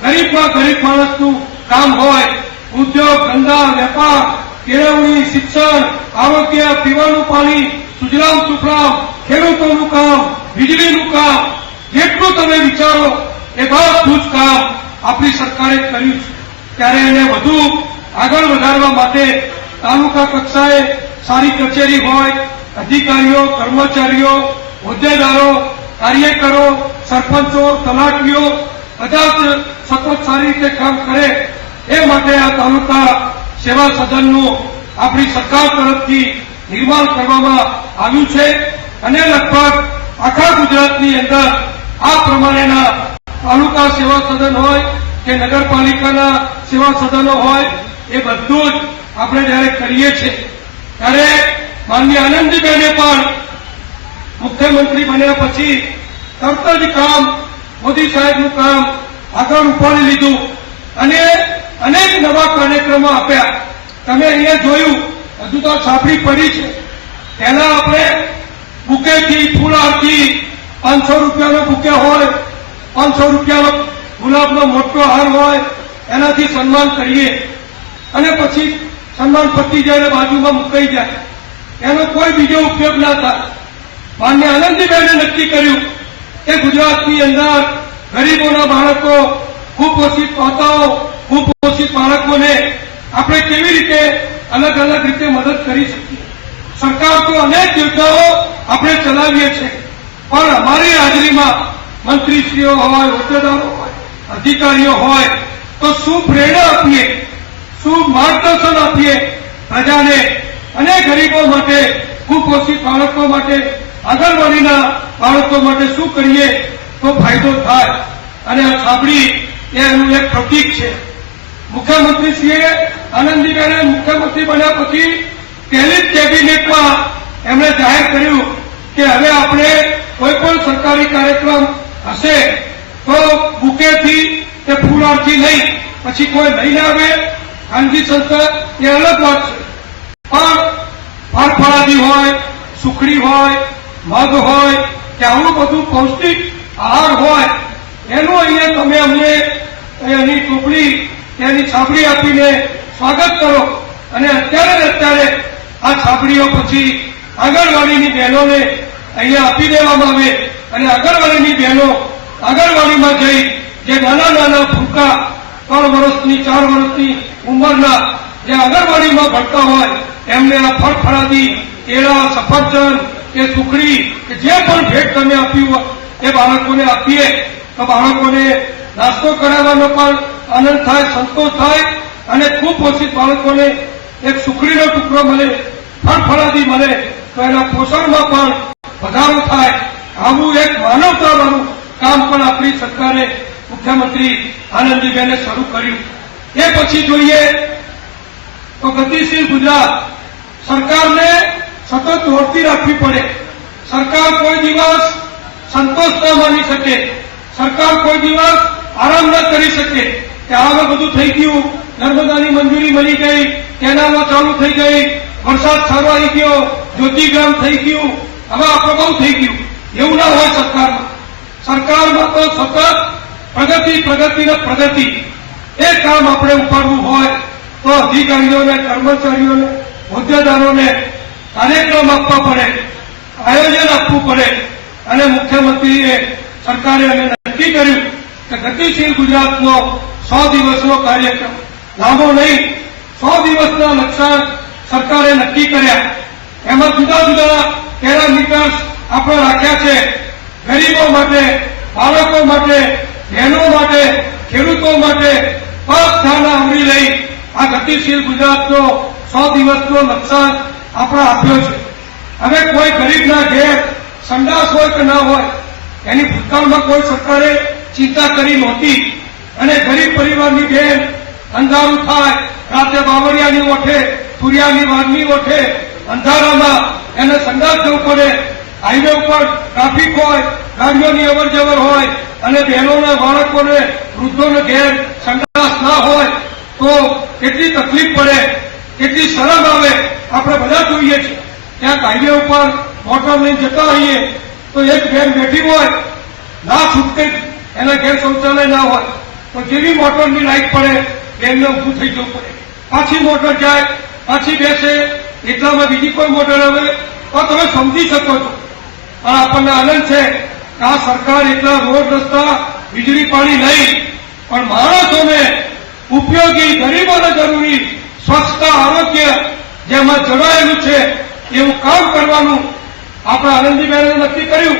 ગરીબમાં ગરીબ માણસનું કામ હોય, ઉદ્યોગ, ધંધા, વેપાર, કેળવણી, શિક્ષણ, આરોગ્ય, પીવાનું પાણી, સુજલામ સુફલામ, ખેડૂતોનું કામ, વીજળીનું કામ, જેટલું તમે વિચારો એ બધું જ કામ આપણી સરકારે કર્યું છે. ત્યારે એને વધુ આગળ વધારવા માટે તાલુકા કક્ષાએ સારી કચેરી હોય, અધિકારીઓ, કર્મચારીઓ, હોદ્દેદારો, કાર્યકરો, સરપંચો, તલાટીઓ બધા જ સતત સારી રીતે કામ કરે એ માટે આ તાલુકા સેવા સદનનું આપણી સરકાર તરફથી નિર્માણ કરવામાં આવ્યું છે અને લગભગ આખા ગુજરાતની અંદર આ પ્રમાણેના તાલુકા સેવા સદન હોય કે નગરપાલિકાના સેવા સદનો હોય એ બધું જ આપણે જયારે કરીએ છીએ ત્યારે માનનીય આનંદીબેને પણ મુખ્યમંત્રી બન્યા પછી તરત જ કામ, મોદી સાહેબનું કામ આગળ ઉપાડી લીધું અને અનેક નવા કાર્યક્રમો આપ્યા. તમે અહીંયા જોયું, હજુ તો છાપડી પડી છે. પહેલા આપણે બુકેથી, ફૂલહારથી 500 રૂપિયાનો બુકે હોય, 500 રૂપિયાનો ગુલાબનો મોટો હાર હોય, એનાથી સન્માન કરીએ અને પછી સન્માન પતી જાય બાજુમાં મુકાઈ જાય, એનો કોઈ બીજો ઉપયોગ ના થાય. માન્ય આનંદીબેને નક્કી કર્યું કે ગુજરાતની અંદર ગરીબોના બાળકો, કુપોષિત માતાઓ, કુપોષિત બાળકોને આપણે કેવી રીતે અલગ અલગ રીતે મદદ કરી શકીએ. સરકાર તો અનેક યોજનાઓ આપણે ચલાવીએ છીએ પણ અમારી હાજરીમાં મંત્રીશ્રીઓ હોય, હોદ્દેદારો હોય, અધિકારીઓ હોય તો શું પ્રેરણા આપીએ, શું માર્ગદર્શન આપીએ પ્રજાને અને ગરીબો માટે, કુપોષિત બાળકો માટે, આંગણવાડીના બાળકો માટે શું કરીએ તો ફાયદો થાય. અને આ છાબડી એ એનું એક પ્રતીક છે. મુખ્યમંત્રીશ્રીએ આનંદીબેને મુખ્યમંત્રી બન્યા પછી પહેલી જ કેબિનેટમાં એમણે જાહેર કર્યું કે હવે આપણે કોઈ પણ સરકારી કાર્યક્રમ હશે તો બુકેથી કે ફૂલહારથી નહીં, પછી કોઈ લઈને આવે ખાનગી સંસ્થા એ અલગ વાત છે, પણ ફળફળાદી હોય, સુખડી હોય, મગ હોય કે આવું બધું પૌષ્ટિક આહાર હોય એનું અહીંયા તમે અમને એની ટોપલી એની છાબડી આપીને સ્વાગત કરો. અને અત્યારે આ છાબડીઓ પછી આંગણવાડીની બહેનોને અહીંયા આપી દેવામાં આવે અને આંગણવાડીની બહેનો આંગણવાડીમાં જઈ જે નાના નાના ભૂકા 3 વર્ષની 4 વર્ષની ઉંમરના જે આંગણવાડીમાં ભણતા હોય એમને આ ફળફળાદી કેળા, સફરજન કે સુખડી કે જે પણ ભેટ તમે આપ્યું હોય એ બાળકોને આપીએ તો બાળકોને નાસ્તો કરાવવાનો પણ આનંદ થાય, સંતોષ થાય અને ખૂબ ઓછી બાળકોને એક સુખડીનો ટુકડો મળે, ફળફળાદી મળે તો એના પોષણમાં પણ વધારો થાય. આવું એક માનવતાવાળું કામ પણ આપણી સરકારે મુખ્યમંત્રી આનંદીબેને શરૂ કર્યું. એ પછી જોઈએ તો ગતિશીલ ગુજરાત સરકારને સતત દોડતી રાખવી પડે. સરકાર કોઈ દિવસ સંતોષ ન માની શકે, સરકાર કોઈ દિવસ આરામ ન કરી શકે કે હવે બધું થઈ ગયું, નર્મદાની મંજૂરી મળી ગઈ, કેનાલો ચાલુ થઈ ગઈ, વરસાદ સારો આવી ગયો, જ્યોતિગ્રામ થઈ ગયું, હવે આપણે બહુ થઈ ગયું. એવું ના હોય સરકારમાં. સરકારમાં તો સતત પ્રગતિ ને પ્રગતિ. એ કામ આપણે ઉપાડવું હોય તો અધિકારીઓને, કર્મચારીઓને, હોદ્દેદારોને કાર્યક્રમ આપવા પડે, આયોજન આપવું પડે. અને મુખ્યમંત્રીએ, સરકારે અમે નક્કી કર્યું કે ગતિશીલ ગુજરાતનો 100 દિવસનો કાર્યક્રમ, લાંબો નહીં, 100 દિવસના લક્ષ્યાંક સરકારે નક્કી કર્યા. એમાં જુદા જુદા પેરામીટર્સ આપણે રાખ્યા છે. ગરીબો માટે, બાળકો માટે, બહેનો માટે, ખેડૂતો માટે બધાને આવરી લઈ આ ગતિશીલ ગુજરાતનો 100 દિવસનો લક્ષ્યાંક આપણે આપ્યો છે. હવે કોઈ ગરીબના ઘેર સંડાસ હોય કે ના હોય એની ભૂતકાળમાં કોઈ સરકારે ચિંતા કરી નહોતી. અને ગરીબ પરિવારની બેન અંધારું થાય, રાતે બાવળિયાની ઓઠે, સૂર્યાની વારની ઓઠે અંધારામાં એને સંડાસ જવું પડે, હાઈવે ઉપર ટ્રાફિક હોય, ગાડીઓની અવર જવર હોય અને બહેનોના, બાળકોને, વૃદ્ધોને ઘેર સંડાસ ના હોય તો કેટલી તકલીફ પડે, કેટલી શરમ આવે. આપણે બધા જોઈએ છીએ. ક્યાંક હાઈવે ઉપર મોટર લઈને જતા હોઈએ તો એક બેન બેઠી હોય, ના છૂટકે એના ઘેર શૌચાલય ના હોય તો જેવી મોટરની લાઈટ પડે બેનને ઊભું થઈ જવું પડે, પાછી મોટર જાય, પાછી બેસે, એટલામાં બીજી કોઈ મોટર આવે તો તમે સમજી શકો છો. પણ આપણને આનંદ છે કે આ સરકાર એટલા રોડ, રસ્તા, વીજળી, પાણી નહીં પણ માણસોને ઉપયોગી, ગરીબોને જરૂરી સ્વચ્છતા, આરોગ્ય જેમાં જણાયેલું છે એવું કામ કરવાનું આપણે આનંદીબેને નક્કી કર્યું.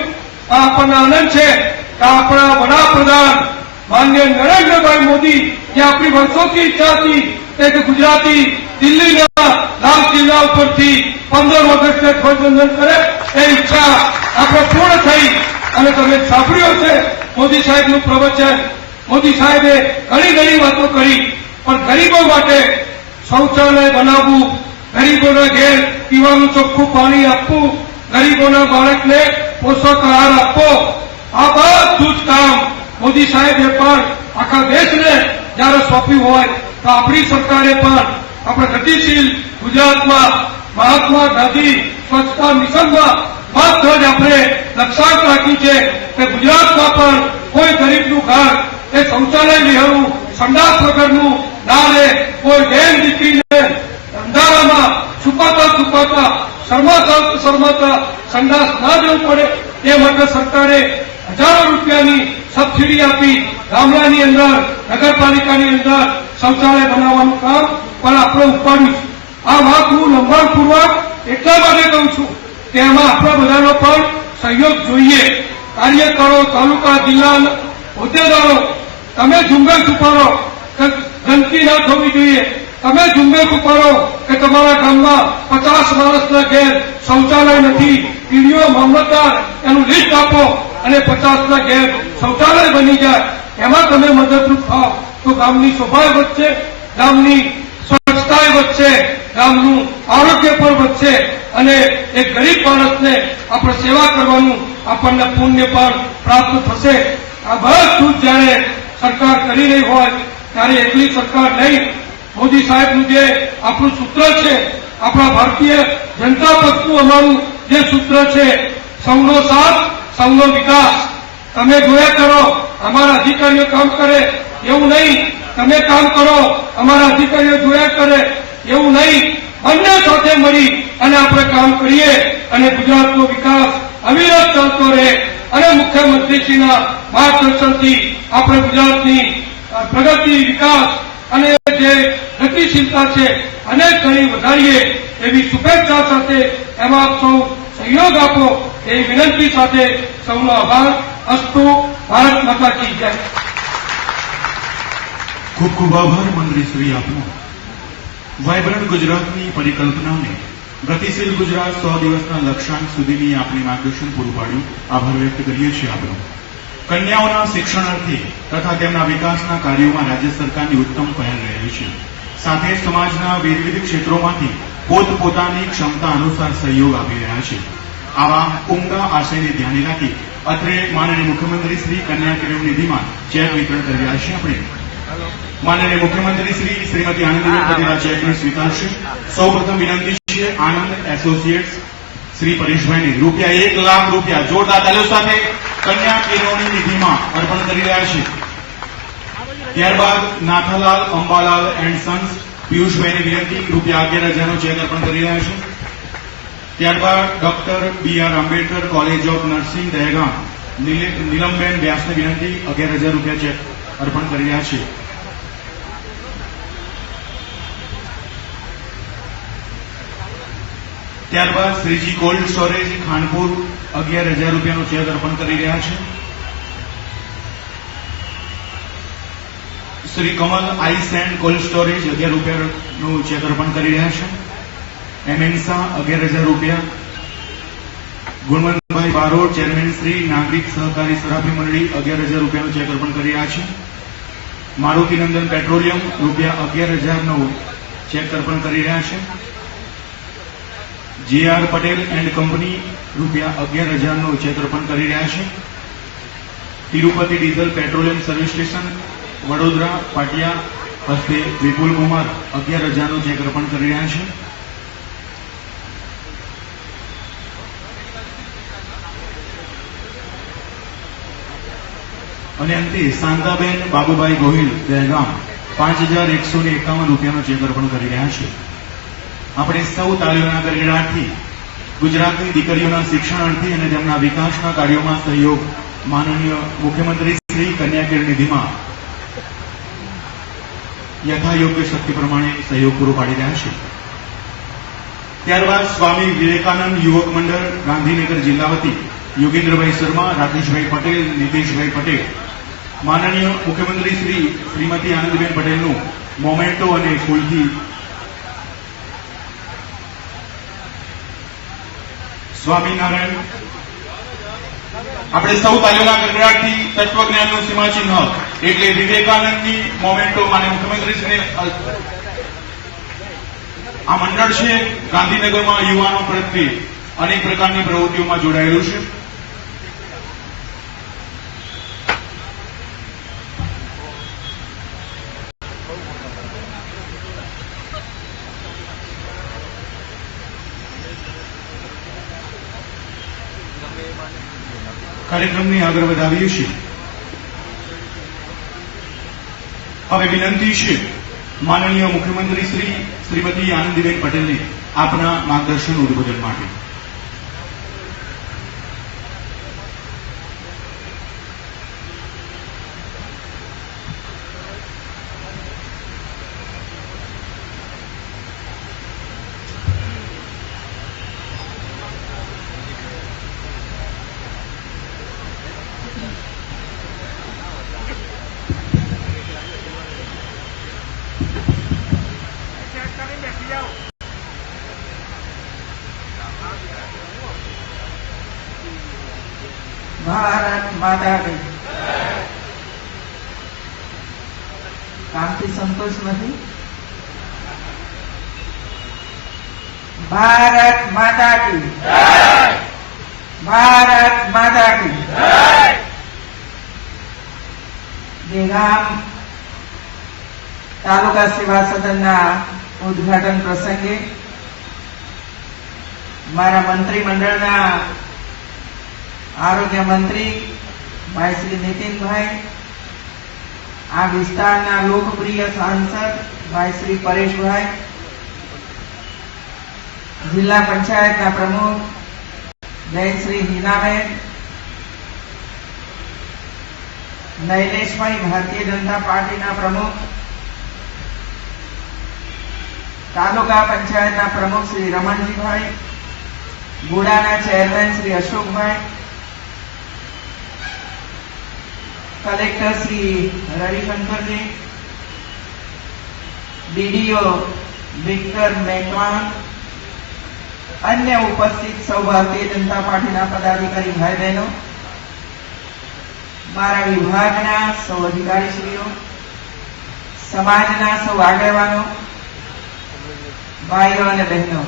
આપણને આનંદ છે કે આપણા વડાપ્રધાન માનનીય નરેન્દ્રભાઈ મોદી, જે આપણી વર્ષોથી ઈચ્છા હતી કે ગુજરાતી દિલ્હીના લાલ કિલ્લા ઉપરથી 15 ઓગસ્ટે ધ્વજવંદન કરે, એ ઈચ્છા આપણે પૂર્ણ થઈ. અને તમે સાંભળ્યું છે મોદી સાહેબનું પ્રવચન. મોદી સાહેબે ઘણી વાતો કરી, પણ ગરીબો માટે શૌચાલય બનાવવું, ગરીબોના ઘેર પીવાનું ચોખ્ખું પાણી આપવું, ગરીબોના બાળકને પોષક આહાર આપવો, આ બધું જ કામ મોદી સાહેબે પણ આખા દેશને જયારે સોંપ્યું હોય તો આપણી સરકારે પણ આપણે ગતિશીલ ગુજરાતમાં મહાત્મા ગાંધી સ્વચ્છતા મિશનમાં બધું જ આપણે લક્ષ્યાંક રાખ્યું છે કે ગુજરાતમાં પણ કોઈ ગરીબનું ઘર એ શૌચાલય વિહોણું, સંડાસ વગરનું ના રહે. કોઈ બેન દીકરીને અંધારામાં છુપાતા શરમાતા સંડાસ ના જવું પડે એ માટે સરકારે હજારો રૂપિયાની સબસિડી આપી ગામડાની અંદર, નગરપાલિકાની અંદર શૌચાલય બનાવવાનું કામ પણ આપણે ઉપાડ્યું છે. આ વાત હું લંબાણપૂર્વક એટલા માટે કહું છું કે એમાં આપણા બધાનો પણ સહયોગ જોઈએ. કાર્યકરો, તાલુકા, જિલ્લા હોદ્દેદારો, તમે ઝુંબેશ ઉપાડો કે ગંદકી ના થવી જોઈએ. તમે ઝુંબેશ ઉપાડો કે તમારા ગામમાં 50 માણસના ઘેર શૌચાલય નથી. પીડીઓ, મામલતદાર એનું લિસ્ટ આપો અને 50ના ઘેર શૌચાલય બની જાય. એમાં તમે મદદરૂપ થાવ તો ગામની શોભા વધશે, ગામની સ્વચ્છતા વધશે, ગામનું આરોગ્ય પણ વધશે અને એક ગરીબ માણસને આપણે સેવા કરવાનું આપણને પુણ્ય પણ પ્રાપ્ત થશે. આ બધું જયારે સરકાર કરી રહી હોય ત્યારે એકલી સરકાર નહીં, મોદી સાહેબનું જે આપણું સૂત્ર છે, આપણા ભારતીય જનતા પક્ષનું અમારું જે સૂત્ર છે, સૌનો સાથ સૌનો વિકાસ. તમે જોયા કરો, અમારા અધિકારીઓ કામ કરે એવું નહીં, તમે કામ કરો અમારા અધિકારીઓ જોયા કરે એવું નહીં. બંને સાથે મળી અને આપણે કામ કરીએ અને ગુજરાતનો વિકાસ અવિરત ચાલતો રહે અને મુખ્યમંત્રીશ્રીના માર્ગદર્શનથી આપણે ગુજરાતની પ્રગતિ, વિકાસ અને જે ગતિશીલતા છે અનેક ગણી વધારીએ એવી શુભેચ્છા સાથે એમાં આપ સૌ સહયોગ આપો એ વિનંતી સાથે સૌનો આભાર. અસ્તુ. ભારત માતા કી જય. ખૂબ ખૂબ આભાર મંત્રીશ્રી આપનો. વાયબ્રન્ટ ગુજરાતની પરિકલ્પનાને ગતિશીલ ગુજરાત 100 દિવસના લક્ષ્યાંક સુધીની આપણી માર્ગદર્શન પૂરું પાડ્યું. આભાર વ્યક્ત કરીએ છીએ આપનો. કન્યાઓના શિક્ષણાર્થે તથા તેમના વિકાસના કાર્યોમાં રાજ્ય સરકારની ઉત્તમ પહેલ રહેલી છે. સાથે સમાજના વિવિધ ક્ષેત્રોમાંથી પોતપોતાની ક્ષમતા અનુસાર સહયોગ આપી રહ્યા છે. આવા ઉમદા આશયને ધ્યાને રાખી અત્રે માનનીય મુખ્યમંત્રી શ્રી કન્યા કેળવણી નિધિમાં ચેક વિતરણ કરી રહ્યા છીએ. આપણે માનનીય મુખ્યમંત્રી શ્રીમતી આનંદીબેન પટેલ આ ચેકને સ્વીકારશે. સૌપ્રથમ વિનંતી છે આનંદ એસોસિએટ્સ શ્રી પરેશભાઈને ₹1 લાખ જોરદાર તાલીઓ સાથે કન્યા કેળવણી નિધિમાં અર્પણ કરી રહ્યા છે. ત્યારબાદ નાથાલાલ અંબાલાલ એન્ડ સન્સ પિયુષભાઈને વિનંતી ₹11,000નો ચેક અર્પણ કરી રહ્યા છે. ત્યારબાદ doctor BR Ambedkar college of nursing Dehgam Nilamben વ્યાસને વિનંતી ₹11,000 ચેક અર્પણ કરી રહ્યા છે. ત્યારબાદ શ્રીજી કોલ્ડ સ્ટોરેજ ખાનપુર ₹11,000નો ચેક અર્પણ કરી રહ્યા છે. Shri Kamal ice and cold storage ₹11,000નું ચેક અર્પણ કરી રહ્યા છે. એમએનસા ₹11,000. ગુણવંતભાઈ બારોટ ચેરમેન શ્રી નાગરિક સહકારી સરાફી મંડળી ₹11,000નો ચેક અર્પણ કરી રહ્યા છે. મારુતિનંદન પેટ્રોલિયમ ₹11,000નો ચેક અર્પણ કરી રહ્યા છે. JR પટેલ એન્ડ કંપની ₹11,000નો ચેક અર્પણ કરી રહ્યા છે. Tirupati diesel petroleum service station Vadodara Patiya હસ્તે વિપુલ કુમાર ₹11,000નો ચેક અર્પણ કરી રહ્યા છે. અને અંતે શાંતાબેન બાબુભાઈ ગોહિલ દહેગામ ₹5,151નો ચેક અર્પણ કરી રહ્યા છે. આપણે સૌ તાલીઓના ગરગડાટથી ગુજરાતની દીકરીઓના શિક્ષણાર્થે અને તેમના વિકાસના કાર્યોમાં સહયોગ માનનીય મુખ્યમંત્રી શ્રી કન્યા કેળવણી નિધિમાં યથાયોગ્ય શક્તિ પ્રમાણે સહયોગ પૂરો પાડી રહ્યા છે. ત્યારબાદ સ્વામી વિવેકાનંદ યુવક મંડળ ગાંધીનગર જિલ્લા વતી યોગેન્દ્રભાઈ શર્મા, રાકેશભાઈ પટેલ, નીતેશભાઈ પટેલ માનનીય મુખ્યમંત્રી શ્રીમતી આનંદીબેન પટેલનું મોમેન્ટો અને ફૂલથી સ્વામિનારાયણ. આપણે સૌ તાલીઓના ગરગડાટથી તત્વજ્ઞાનનું સીમાચિહ્ન એટલે વિવેકાનંદની મોમેન્ટો માન્ય મુખ્યમંત્રીશ્રીને આ મંડળ છે ગાંધીનગરમાં યુવાનો પ્રત્યે અનેક પ્રકારની પ્રવૃત્તિઓમાં જોડાયેલું છે. કાર્યક્રમને આગળ વધાવીએ છીએ. હવે વિનંતી છે માનનીય મુખ્યમંત્રી શ્રીમતી આનંદીબેન પટેલને આપના માર્ગદર્શન ઉદ્બોધન માટે. ભારત માતા કી કામથી સંતોષ નથી? ભારત માતા કી ભારત માતા કી દહેગામ તાલુકા સેવા સદનના ઉદ્ઘાટન પ્રસંગે મારા મંત્રીમંડળના આરોગ્ય મંત્રી ભાઈ શ્રી નીતિનભાઈ, આ વિસ્તારના લોકપ્રિય સાંસદ ભાઈ શ્રી પરેશભાઈ, જિલ્લા પંચાયતના પ્રમુખ જય શ્રી હિનાબેન, નૈલેશભાઈ ભારતીય જનતા પાર્ટીના પ્રમુખ, તાલુકા પંચાયતના પ્રમુખ શ્રી રમણજીભાઈ, ગુડાના chairman Shri Ashokbhai, collector Shri Ravishankarji, DDO Victor Macwan, અન્ય ઉપસ્થિત સૌ ભારતીય જનતા પાર્ટીના પદાધિકારી ભાઈ બહેનો, મારા વિભાગના સૌ અધિકારીશ્રીઓ, સમાજના સૌ આગેવાનો, ભાઈઓ અને બહેનો,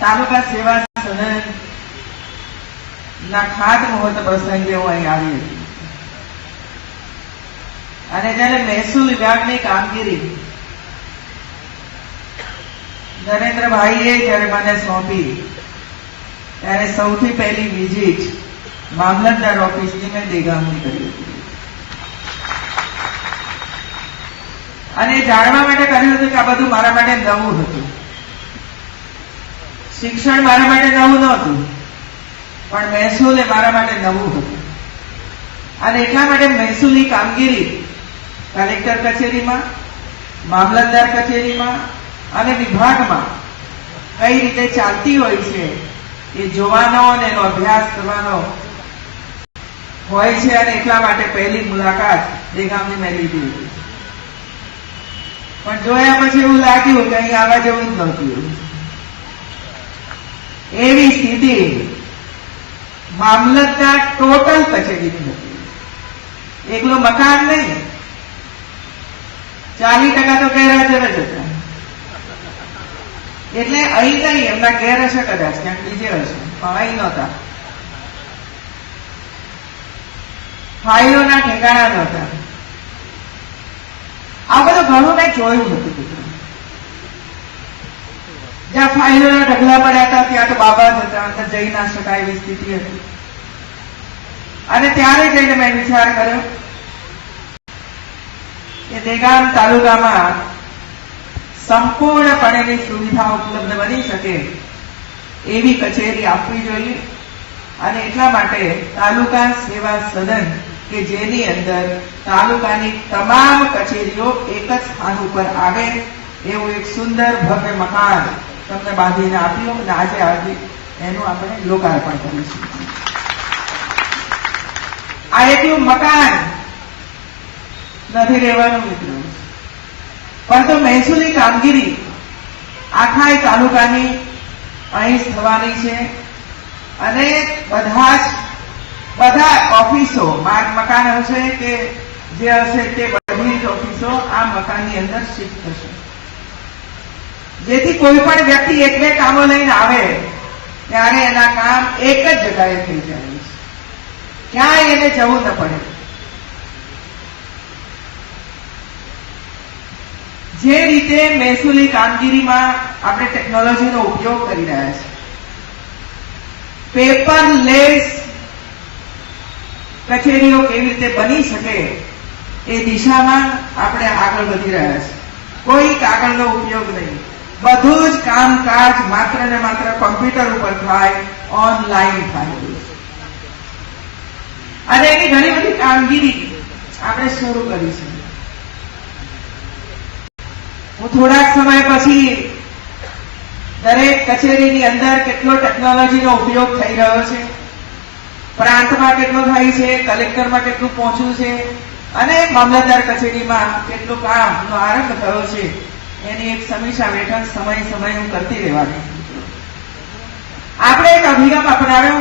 તાલુકા સેવા સદન ના ખાતમુહૂર્ત પ્રસંગે હું અહીં આવી હતી અને જયારે મહેસૂલ વિભાગની કામગીરી નરેન્દ્રભાઈએ જયારે મને સોંપી ત્યારે સૌથી પહેલી વિઝિટ મામલતદાર ઓફિસની મેં દહેગામની કરી હતી અને જાણવા માટે કર્યું હતું કે આ બધું મારા માટે નવું હતું. શિક્ષણ મારા માટે નવું નહોતું, પણ મહેસૂલ એ મારા માટે નવું હતું અને એટલા માટે મહેસૂલી કામગીરી કલેક્ટર કચેરીમાં, મામલતદાર કચેરીમાં અને વિભાગમાં કઈ રીતે ચાલતી હોય છે એ જોવાનો અને એનો અભ્યાસ કરવાનો હોય છે અને એટલા માટે પહેલી મુલાકાત દહેગામની મેં લીધી હતી. પણ જોયા પછી એવું લાગ્યું કે અહીં આવવા જેવું જ નહોતું. એવી સ્થિતિ મામલતદાર ટોટલ કચેરીની હતી. એકલો મકાન નહીં, 40% તો ગેરહાજર જ હતા. એટલે અહીં નહીં, એમના ઘેર હશે કદાચ, ક્યાંક બીજે હશે, પણ અહીં નહોતા. ફાઇલોના ઠેકાણા નહોતા. આ બધું ઘણું મેં જોયું હતું. જ્યાં ફાઇલોના ઢગલા પડ્યા હતા ત્યાં તો બાબા જ હતા, અંદર જઈ ના શકાય એવી સ્થિતિ હતી. અને ત્યારે જઈને મેં વિચાર કર્યો કે દહેગામ તાલુકામાં સંપૂર્ણપણેની સુવિધા ઉપલબ્ધ બની શકે એવી કચેરી આપવી જોઈએ અને એટલા માટે તાલુકા સેવા સદન કે જેની અંદર તાલુકાની તમામ કચેરીઓ એક જ સ્થાન ઉપર આવે એવું એક સુંદર ભવ્ય મકાન તમને બાંધીને આપ્યું અને આજે એનું આપણે લોકાર્પણ કરીશું. આ એટલું મકાન નથી રહેવાનું મિત્રો, પરંતુ મહેસૂલી કામગીરી આખા તાલુકાની અહીં થવાની છે અને બધા ઓફિસો મકાન હશે કે જે હશે તે બધી જ ઓફિસો આ મકાનની અંદર શિફ્ટ થશે, જેથી કોઈ પણ વ્યક્તિ એક બે કામો લઈને આવે ત્યારે એના કામ એક જ જગ્યાએ થઈ જાય છે, ક્યાંય એને જવું ન પડે. જે રીતે મહેસૂલી કામગીરીમાં આપણે ટેકનોલોજીનો ઉપયોગ કરી રહ્યા છીએ, પેપરલેસ કચેરીઓ કેવી રીતે બની શકે એ દિશામાં આપણે આગળ વધી રહ્યા છીએ. કોઈ કાગળનો ઉપયોગ નહીં, બધું જ કામકાજ માત્ર ને માત્ર કોમ્પ્યુટર ઉપર થાય, ઓનલાઈન થાય અને એની ઘણી બધી કામગીરી આપણે શરૂ કરી છે. હું થોડાક સમય પછી દરેક કચેરીની અંદર કેટલો ટેકનોલોજીનો ઉપયોગ થઈ રહ્યો છે, પ્રાંતમાં કેટલો થાય છે, કલેક્ટરમાં કેટલું પહોંચ્યું છે અને મામલતદાર કચેરીમાં કેટલું કામનો આરંભ થયો છે એની એક સમીક્ષા બેઠક સમય હું કરતી રહેવાની. આપણે એક અભિગમ અપનાવ્યો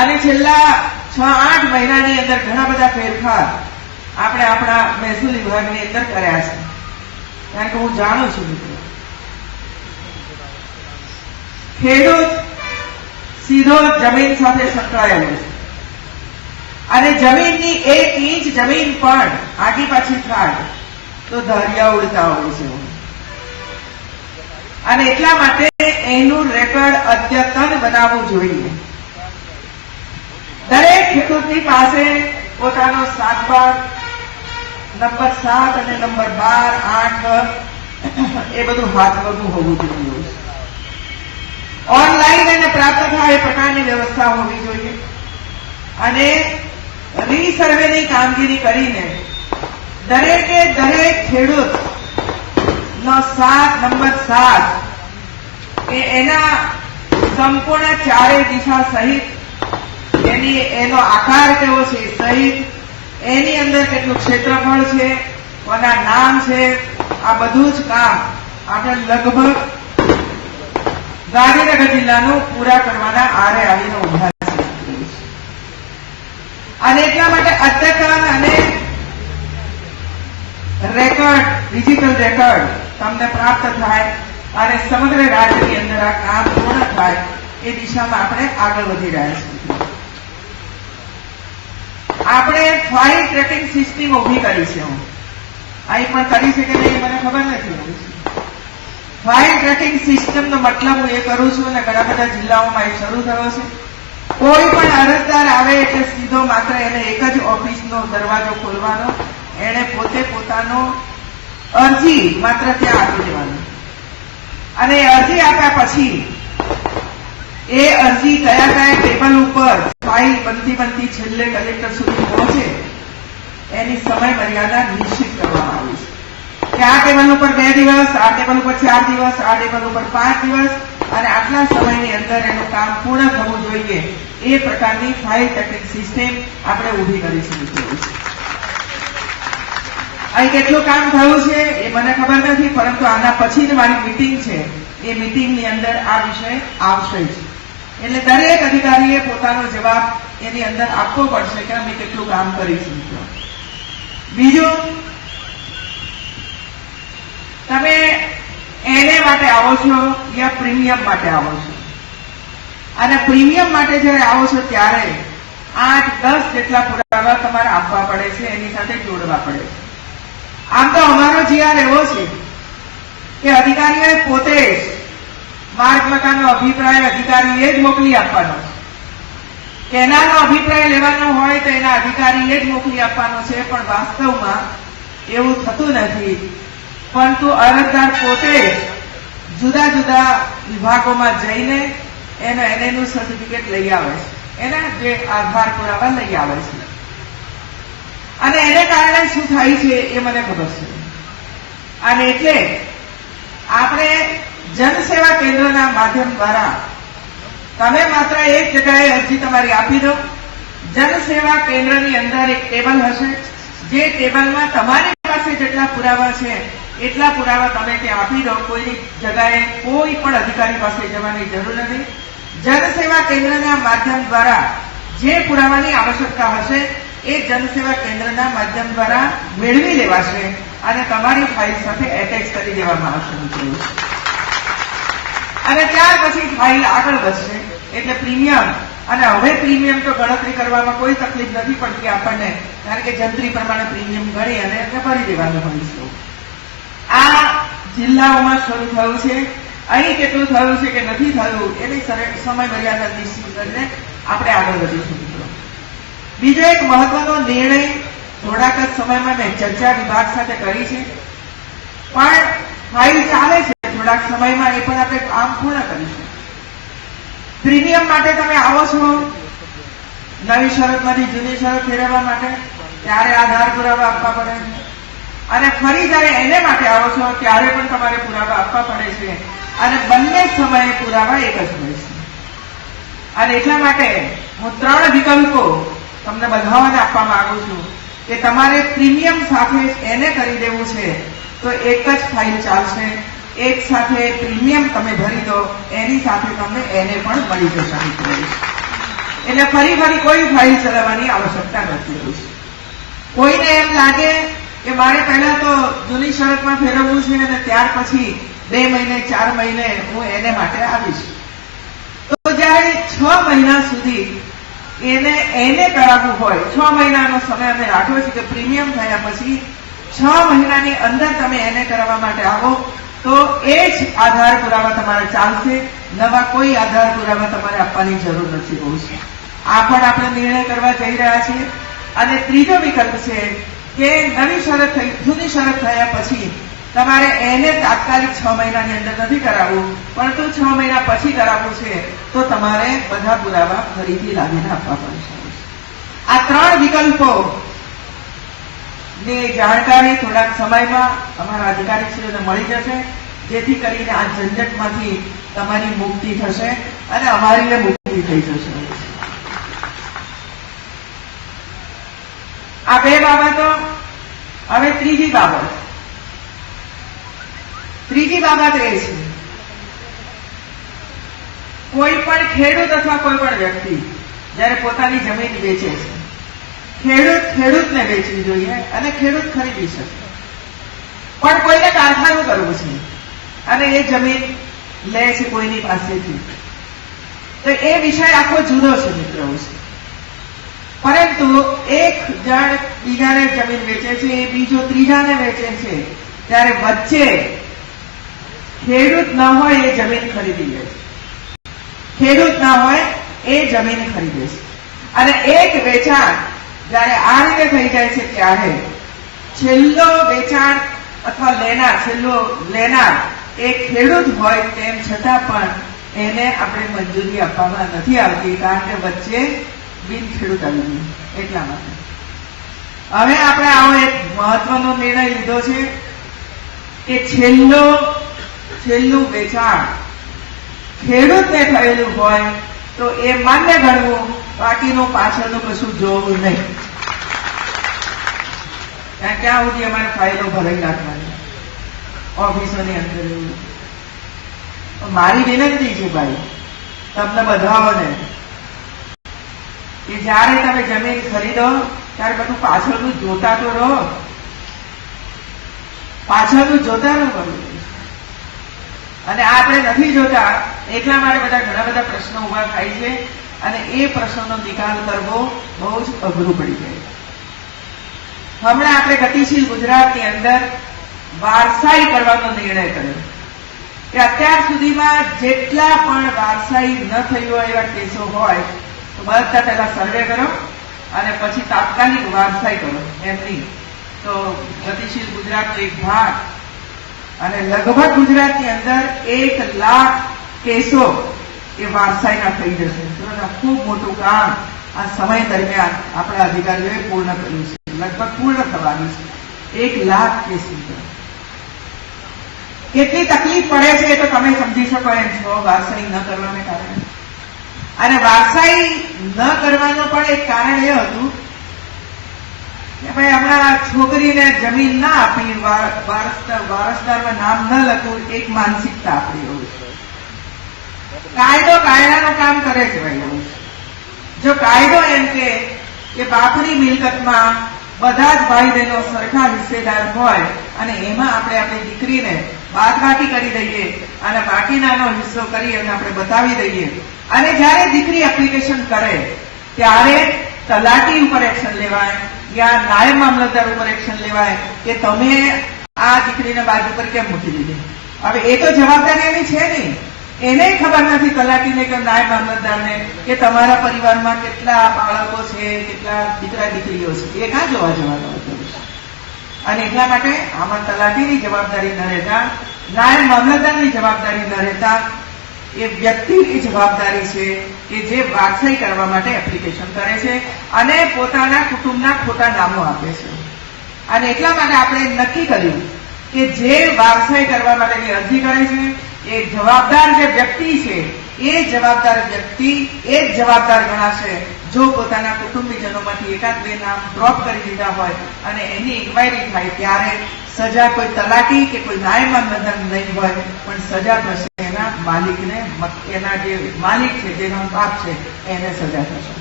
અને છેલ્લા 6-8 મહિનાની અંદર ઘણા બધા ફેરફાર આપણે આપણા મહેસૂલ વિભાગની અંદર કર્યા છે. કારણ કે હું જાણું છું મિત્રો, ખેડૂત સીધો જમીન સાથે સંકળાયેલો છે અને જમીનની 1 ઇંચ જમીન પણ આગી પાછી થાય તો ધારિયા ઉડતા હોય છે. અને એટલા માટે એનું રેકોર્ડ અદ્યતન બનાવવું જોઈએ. દરેક ખેડૂતની પાસે પોતાનો સાતબાર નંબર 7 અને નંબર 12, 8 એ બધું હાથવગું હોવું જોઈએ. ઓનલાઈન એને પ્રાપ્ત થાય એ પ્રકારની વ્યવસ્થા હોવી જોઈએ. અને રીસર્વેની કામગીરી કરીને દરેકે દરેક ખેડૂત નો નંબર 7 એના સંપૂર્ણ ચારે દિશા સહિત એનો આકાર કેવો છે સહિત એની અંદર કેટલું ક્ષેત્રફળ છે, કોના નામ છે, આ બધું જ કામ આપણે લગભગ ગાંધીનગર જિલ્લાનું પૂરા કરવાના આરે આવીને ઉભા છે. અને એટલા માટે અદ્યતન અને રેકોર્ડ, ડિજિટલ રેકોર્ડ તમને પ્રાપ્ત થાય અને સમગ્ર રાજ્યની અંદર આ કામ પૂર્ણ થાય એ દિશામાં આપણે આગળ વધી રહ્યા છીએ. આપણે ફાઇલ ટ્રેકિંગ સિસ્ટમ ઉભી કરી છે. અહીં પણ કરી છે કે નહીં મને ખબર નથી. ફાઇલ ટ્રેકિંગ સિસ્ટમનો મતલબ હું એ કરું છું અને ઘણા બધા જિલ્લાઓમાં એ શરૂ થયો છે. કોઈ પણ અરજદાર આવે એટલે સીધો માત્ર એને એક જ ઓફિસનો દરવાજો ખોલવાનો, એને પોતે પોતાનો અરજી માત્ર ત્યાં આપી દેવાની અને અરજી આપ્યા પછી એ અરજી કયા કયા ટેબલ ઉપર ફાઇલ બનતી છેલ્લે કલેક્ટર સુધી પહોંચે એની સમય મર્યાદા નિશ્ચિત કરવામાં આવી છે. કે આ ટેબલ ઉપર 2 દિવસ, આ ટેબલ ઉપર 4 દિવસ, આ ટેબલ ઉપર 5 દિવસ અને આટલા સમયની અંદર એનું કામ પૂર્ણ થવું જોઈએ એ પ્રકારની ફાઇલ ટ્રેકિંગ સિસ્ટમ આપણે ઊભી કરી છે. અહીં કેટલું કામ થયું છે એ મને ખબર નથી, પરંતુ આના પછીની મારી મીટિંગ છે એ મીટિંગની અંદર આ વિષય આવશે જ. એટલે દરેક અધિકારીએ પોતાનો જવાબ એની અંદર આપવો પડશે કે અમે કેટલું કામ કરીશું. બીજું, તમે એને માટે આવો છો યા પ્રીમિયમ માટે આવો છો અને પ્રીમિયમ માટે જયારે આવો છો ત્યારે 8-10 જેટલા પુરાવા તમારે આપવા પડે છે, એની સાથે જોડવા પડે છે. આમ તો અમારો જીઆર એવો છે કે અધિકારીઓએ પોતે જ માર્ગ મકાનનો અભિપ્રાય અધિકારીએ જ મોકલી આપવાનો છે. કેનાલનો અભિપ્રાય લેવાનો હોય તો એના અધિકારીએ જ મોકલી આપવાનો છે, પણ વાસ્તવમાં એવું થતું નથી. પરંતુ અરજદાર પોતે જ જુદા જુદા વિભાગોમાં જઈને એનું સર્ટિફિકેટ લઈ આવે છે, એના જે આધાર પુરાવા લઈ આવે છે. અને એને કારણે શું થાય છે એ મને ખબર છે. અને એટલે આપણે જનસેવા કેન્દ્રના માધ્યમ દ્વારા તમે માત્ર એક જગ્યાએ અરજી તમારી આપી દો. જનસેવા કેન્દ્રની અંદર એક ટેબલ હશે, જે ટેબલમાં તમારી પાસે જેટલા પુરાવા છે એટલા પુરાવા તમે ત્યાં આપી દો. કોઈની જગ્યાએ કોઈ પણ અધિકારી પાસે જવાની જરૂર નથી. જનસેવા કેન્દ્રના માધ્યમ દ્વારા જે પુરાવાની આવશ્યકતા હશે એ જનસેવા કેન્દ્રના માધ્યમ દ્વારા મેળવી લેવાશે અને તમારી ફાઇલ સાથે એટેચ કરી દેવામાં આવશે. અને ત્યાર પછી ફાઇલ આગળ વધશે. એટલે પ્રીમિયમ, અને હવે પ્રીમિયમ તો ગણતરી કરવામાં કોઈ તકલીફ નથી પડતી આપણને, કારણ કે જંત્રી પ્રમાણે પ્રીમિયમ ગણી અને એને ભરી દેવાનું હોય છે. આ જિલ્લાઓમાં શરૂ થયું છે. અહીં કેટલું થયું છે કે નથી થયું એની સમય મર્યાદા નિશ્ચિત કરીને આપણે આગળ વધીશું. બીજો એક મહત્વનો નિર્ણય થોડાક જ સમયમાં મેં ચર્ચા વિભાગ સાથે કરી છે, પણ ફાઇલ ચાલે છે. થોડાક સમયમાં એ પણ આપણે કામ પૂર્ણ કરીશું. પ્રીમિયમ માટે તમે આવો છો નવી શરતમાંથી જૂની શરત ફેરવવા માટે, ત્યારે આધાર પુરાવા આપવા પડે અને ફરી જયારે એને માટે આવો છો ત્યારે પણ તમારે પુરાવા આપવા પડે છે અને બંને સમયે પુરાવા એક જ હોય છે. અને એટલા માટે હું 3 વિકલ્પો તમને બધાને આપવા માંગુ છું કે તમારે પ્રીમિયમ સાથે એને કરી દેવું છે તો એક જ ફાઇલ ચાલશે એક સાથે પ્રીમિયમ તમે ભરી દો, એની સાથે તમને એને પણ મળી જશે મિત્રો. એટલે ફરી કોઈ ફાઇલ ચલાવવાની આવશ્યકતા નથી હોતી. કોઈને એમ લાગે કે મારે પહેલા તો જૂની શરતમાં ફેરવવું છે અને ત્યાર પછી 2 મહિને 4 મહિને હું એને માટે આવીશ, તો જયારે 6 મહિના સુધી એને કરાવવું હોય, 6 મહિનાનો સમય અમે રાખ્યો છે કે પ્રીમિયમ થયા પછી 6 મહિનાની અંદર તમે એને કરાવવા માટે આવો તો એ જ આધાર પુરાવા તમારે ચાલશે. નવા કોઈ આધાર પુરાવા તમારે આપવાની જરૂર નથી હોશે. આ પણ આપણે નિર્ણય કરવા જઈ રહ્યા છીએ. અને ત્રીજો વિકલ્પ છે કે જૂની શરત થયા પછી તમારે એને તાત્કાલિક 6 મહિનાની અંદર નથી કરાવવું, પરંતુ 6 મહિના પછી કરાવવું છે તો તમારે બધા પુરાવા ફરીથી લાવીને આપવા પડશે. આ 3 વિકલ્પો ની જાણકારી થોડાક સમયમાં અમારા અધિકારીશ્રીઓને મળી જશે, જેથી કરીને આ ઝંઝટમાંથી તમારી મુક્તિ થશે અને અમારી મુક્તિ થઈ જશે. આ 2 બાબતો. હવે ત્રીજી બાબત એ છે કોઈ પણ ખેડૂત અથવા કોઈ પણ વ્યક્તિ જયારે પોતાની જમીન વેચે છે, ખેડૂતને વેચવી જોઈએ અને ખેડૂત ખરીદી શકે, પણ કોઈને કારખાનું કરવું છે અને એ જમીન લે છે કોઈની પાસેથી, તો એ વિષય આખો જુદો છે મિત્રો. પરંતુ એક જણ બીજાને જમીન વેચે છે, એ બીજો ત્રીજાને વેચે છે, ત્યારે વચ્ચે ખેડૂત ન હોય એ જમીન ખરીદી લે છે, ખેડૂત ના હોય એ જમીન ખરીદે છે. અને એક વેચાણ જયારે આ રીતે થઈ જાય છે ત્યારે છેલ્લો વેચાણ અથવા લેનાર એ ખેડૂત હોય તેમ છતાં પણ એને આપણે મંજૂરી આપવામાં નથી આવતી, કારણ કે વચ્ચે બિન ખેડૂત આવી ગયું. એટલા માટે હવે આપણે આવો એક મહત્વનો નિર્ણય લીધો છે કે છેલ્લું વેચાણ ખેડૂતને થયેલું હોય તો એ માન્ય ગણવું, બાકીનું પાછળનું કશું જોવું નહીં. ક્યાં સુધી અમારે ફાઇલો ભરાઈ નાખવાની ઓફિસોની અંદર. મારી વિનંતી છે ભાઈ તમને બધાઓને કે જયારે તમે જમીન ખરીદો ત્યારે બધું પાછળનું જોતા તો રહો, બધું. અને આપણે નથી જોતા, એટલા માટે ઘણા બધા પ્રશ્નો ઉભા થાય છે અને એ પ્રશ્નોનો નિકાલ કરવો બહુ જ અઘરું પડી જાય. હમણાં આપણે ગતિશીલ ગુજરાતની અંદર વારસાઈ કરવાનો નિર્ણય કર્યો કે અત્યાર સુધીમાં જેટલા પણ વારસાઈ ન થઈ હોય એવા કેસો હોય તો બધા પહેલા સર્વે કરો અને પછી તાત્કાલિક વારસાઈ કરો. એમ નહીં તો ગતિશીલ ગુજરાતનો એક ભાગ અને લગભગ ગુજરાતની અંદર 1 લાખ કેસો એ વારસાઈના થઈ જશે. ખૂબ મોટું કામ આ સમય દરમિયાન આપણા અધિકારીઓએ પૂર્ણ કર્યું છે, લગભગ પૂર્ણ થવાનું છે. 1 લાખ કેસ કેટલી તકલીફ પડે છે એ તો તમે સમજી શકો એમ છો વારસાઈ ન કરવાને કારણે. અને વારસાઈ ન કરવાનું પણ એક કારણ એ હતું કે ભાઈ હમણાં છોકરીને જમીન ના આપી, વારસદારમાં નામ ન લખવું, એક માનસિકતા આપણી હોય છે. કાયદો કાયદાનું કામ કરે છે ભાઈ. જો કાયદો એમ કે બાપની મિલકતમાં બધા જ ભાઈ બહેનો સરખા હિસ્સેદાર હોય અને એમાં આપણે આપણી દીકરીને બાદબાકી કરી દઈએ અને બાકીનાનો હિસ્સો કરી અને આપણે બતાવી દઈએ, અને જયારે દીકરી એપ્લિકેશન કરે ત્યારે તલાટી ઉપર એક્શન લેવાય યા નાયબ મામલતદાર ઉપર એક્શન લેવાય કે તમે આ દીકરીને બાજુ પર કેમ મૂકી દીધી. હવે એ તો જવાબદારી એની છે નહીં, એને ખબર નથી તલાટીને કે નાયબ મામલતદારને કે તમારા પરિવારમાં કેટલા બાળકો છે, કેટલા દીકરા દીકરીઓ છે, એ ક્યાં જોવા જવાનું હતું. અને એટલા માટે આમાં તલાટીની જવાબદારી ન રહેતા, નાયબ મામલતદારની જવાબદારી ન રહેતા એ વ્યક્તિની જવાબદારી છે કે જે વારસાઈ કરવા માટે એપ્લિકેશન કરે છે અને પોતાના કુટુંબના ખોટા નામો આપે છે. અને એટલા માટે આપણે નક્કી કર્યું કે જે વારસાઈ કરવા માટેની અરજી કરે છે એ જવાબદાર જે વ્યક્તિ છે એ જવાબદાર વ્યક્તિ એ જ જવાબદાર ગણાશે જો પોતાના કુટુંબીજનોમાંથી 1-2 નામ ડ્રોપ કરી દીધા હોય અને એની ઇન્ક્વાયરી થાય ત્યારે સજા કોઈ તલાટી કે કોઈ ન્યાયમાં બંધન નહીં હોય, પણ સજા થશે એના માલિકને, એના જે માલિક છે, જેનો બાપ છે, એને સજા થશે.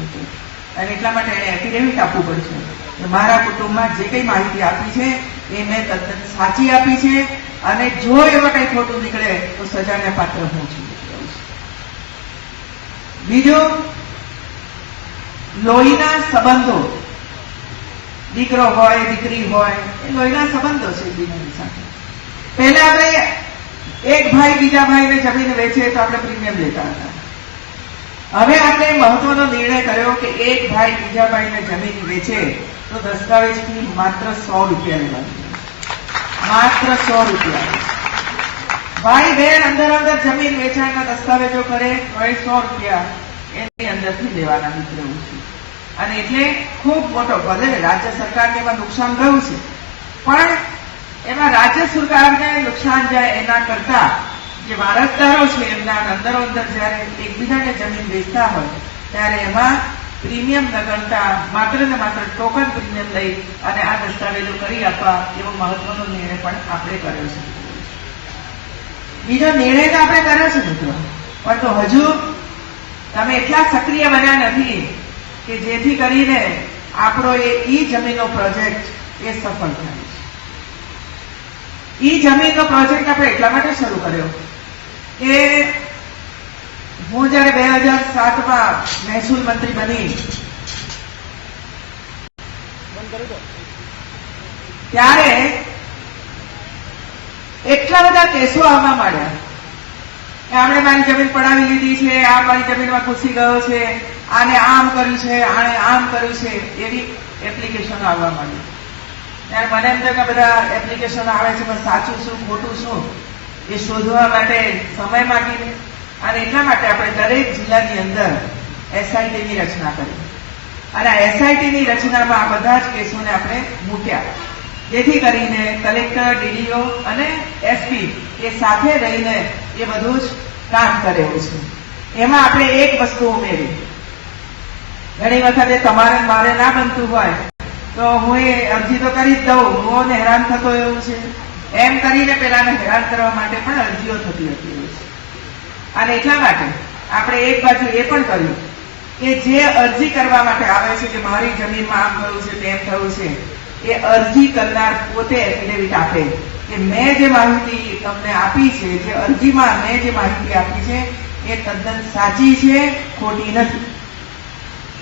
અને એટલા માટે એને એફિડેવિટ આપવું પડશે કે મારા કુટુંબમાં જે કઈ માહિતી આપી છે એ મેં તદ્દન સાચી આપી છે, અને જો એમાં કઈ ખોટું નીકળે તો સજાને પાત્ર હું છું. બીજું, લોહીના સંબંધો, દીકરો હોય દીકરી હોય એ લોહીના સંબંધો છે એકબીજાની સાથે. પહેલા આપણે એક ભાઈ બીજા ભાઈને જમીન વેચે તો આપણે પ્રીમિયમ લેતા હતા. હવે આપણે મહત્વનો નિર્ણય કર્યો કે એક ભાઈ બીજા ભાઈને જમીન વેચે તો દસ્તાવેજ ફી માત્ર 100 રૂપિયા લેવાની, માત્ર 100 રૂપિયા. ભાઈ બહેન અંદર જમીન વેચાણના દસ્તાવેજો કરે તો 100 રૂપિયા એની અંદરથી લેવાના નીકળવું છે. અને એટલે ખૂબ મોટો, ભલે રાજ્ય સરકારને એમાં નુકસાન ગયું છે, પણ એમાં રાજ્ય સરકારને નુકસાન જાય એના કરતા જે વારસદારો છે એમના અંદર જયારે એકબીજાને જમીન વેચતા હોય ત્યારે એમાં પ્રીમિયમ ન ગણતા માત્ર ને માત્ર ટોકન પ્રીમિયમ લઈ અને આ દસ્તાવેજો કરી આપવા એવો મહત્વનો નિર્ણય પણ આપણે કર્યો છે. બીજો નિર્ણય તો આપણે કર્યો છે મિત્રો, પણ તો હજુ તમે એટલા સક્રિય બન્યા નથી કે જેથી કરીને આપણો એ ઈ જમીનનો પ્રોજેક્ટ એ સફળ થાય છે. ઈ જમીનનો પ્રોજેક્ટ આપણે એટલા માટે શરૂ કર્યો કે હું જયારે 2007માં મહેસૂલ મંત્રી બની ત્યારે એટલા બધા કેસો આવવા માંડ્યા કે આમણે મારી જમીન પડાવી લીધી છે, આ મારી જમીનમાં ઘૂસી ગયો છે, આને આમ કર્યું છે, આને આમ કર્યું છે, એવી એપ્લિકેશનો આવવા માંડી. ત્યારે મને એમ થયું કે બધા એપ્લિકેશનો આવે છે, પણ સાચું શું ખોટું શું એ શોધવા માટે સમય માંગીને, અને એટલા માટે આપણે દરેક જિલ્લાની અંદર એસઆઈટીની રચના કરી. અને આ એસઆઈટીની રચનામાં આ બધા જ કેસોને આપણે મૂક્યા, જેથી કરીને કલેક્ટર, ડીડીઓ અને એસપી એ સાથે રહીને એ બધું જ કામ કરે છે. એમાં આપણે એક વસ્તુ ઉમેરી, ઘણી વખતે તમારે મારે ના બનતું હોય તો હું એ અરજી તો કરી જ દઉં, હું હેરાન થતો એવું છે એમ કરીને પેલાને હેરાન કરવા માટે પણ અરજીઓ થતી હતી એવું છે. અને એટલા માટે આપણે એક બાજુ એ પણ કર્યું કે જે અરજી કરવા માટે આવે છે કે મારી જમીનમાં આમ થયું છે, તેમ થયું છે, એ અરજી કરનાર પોતે એફિડેવિટ આપે કે મેં જે માહિતી તમને આપી છે, જે અરજીમાં મેં જે માહિતી આપી છે એ તદ્દન સાચી છે, ખોટી નથી.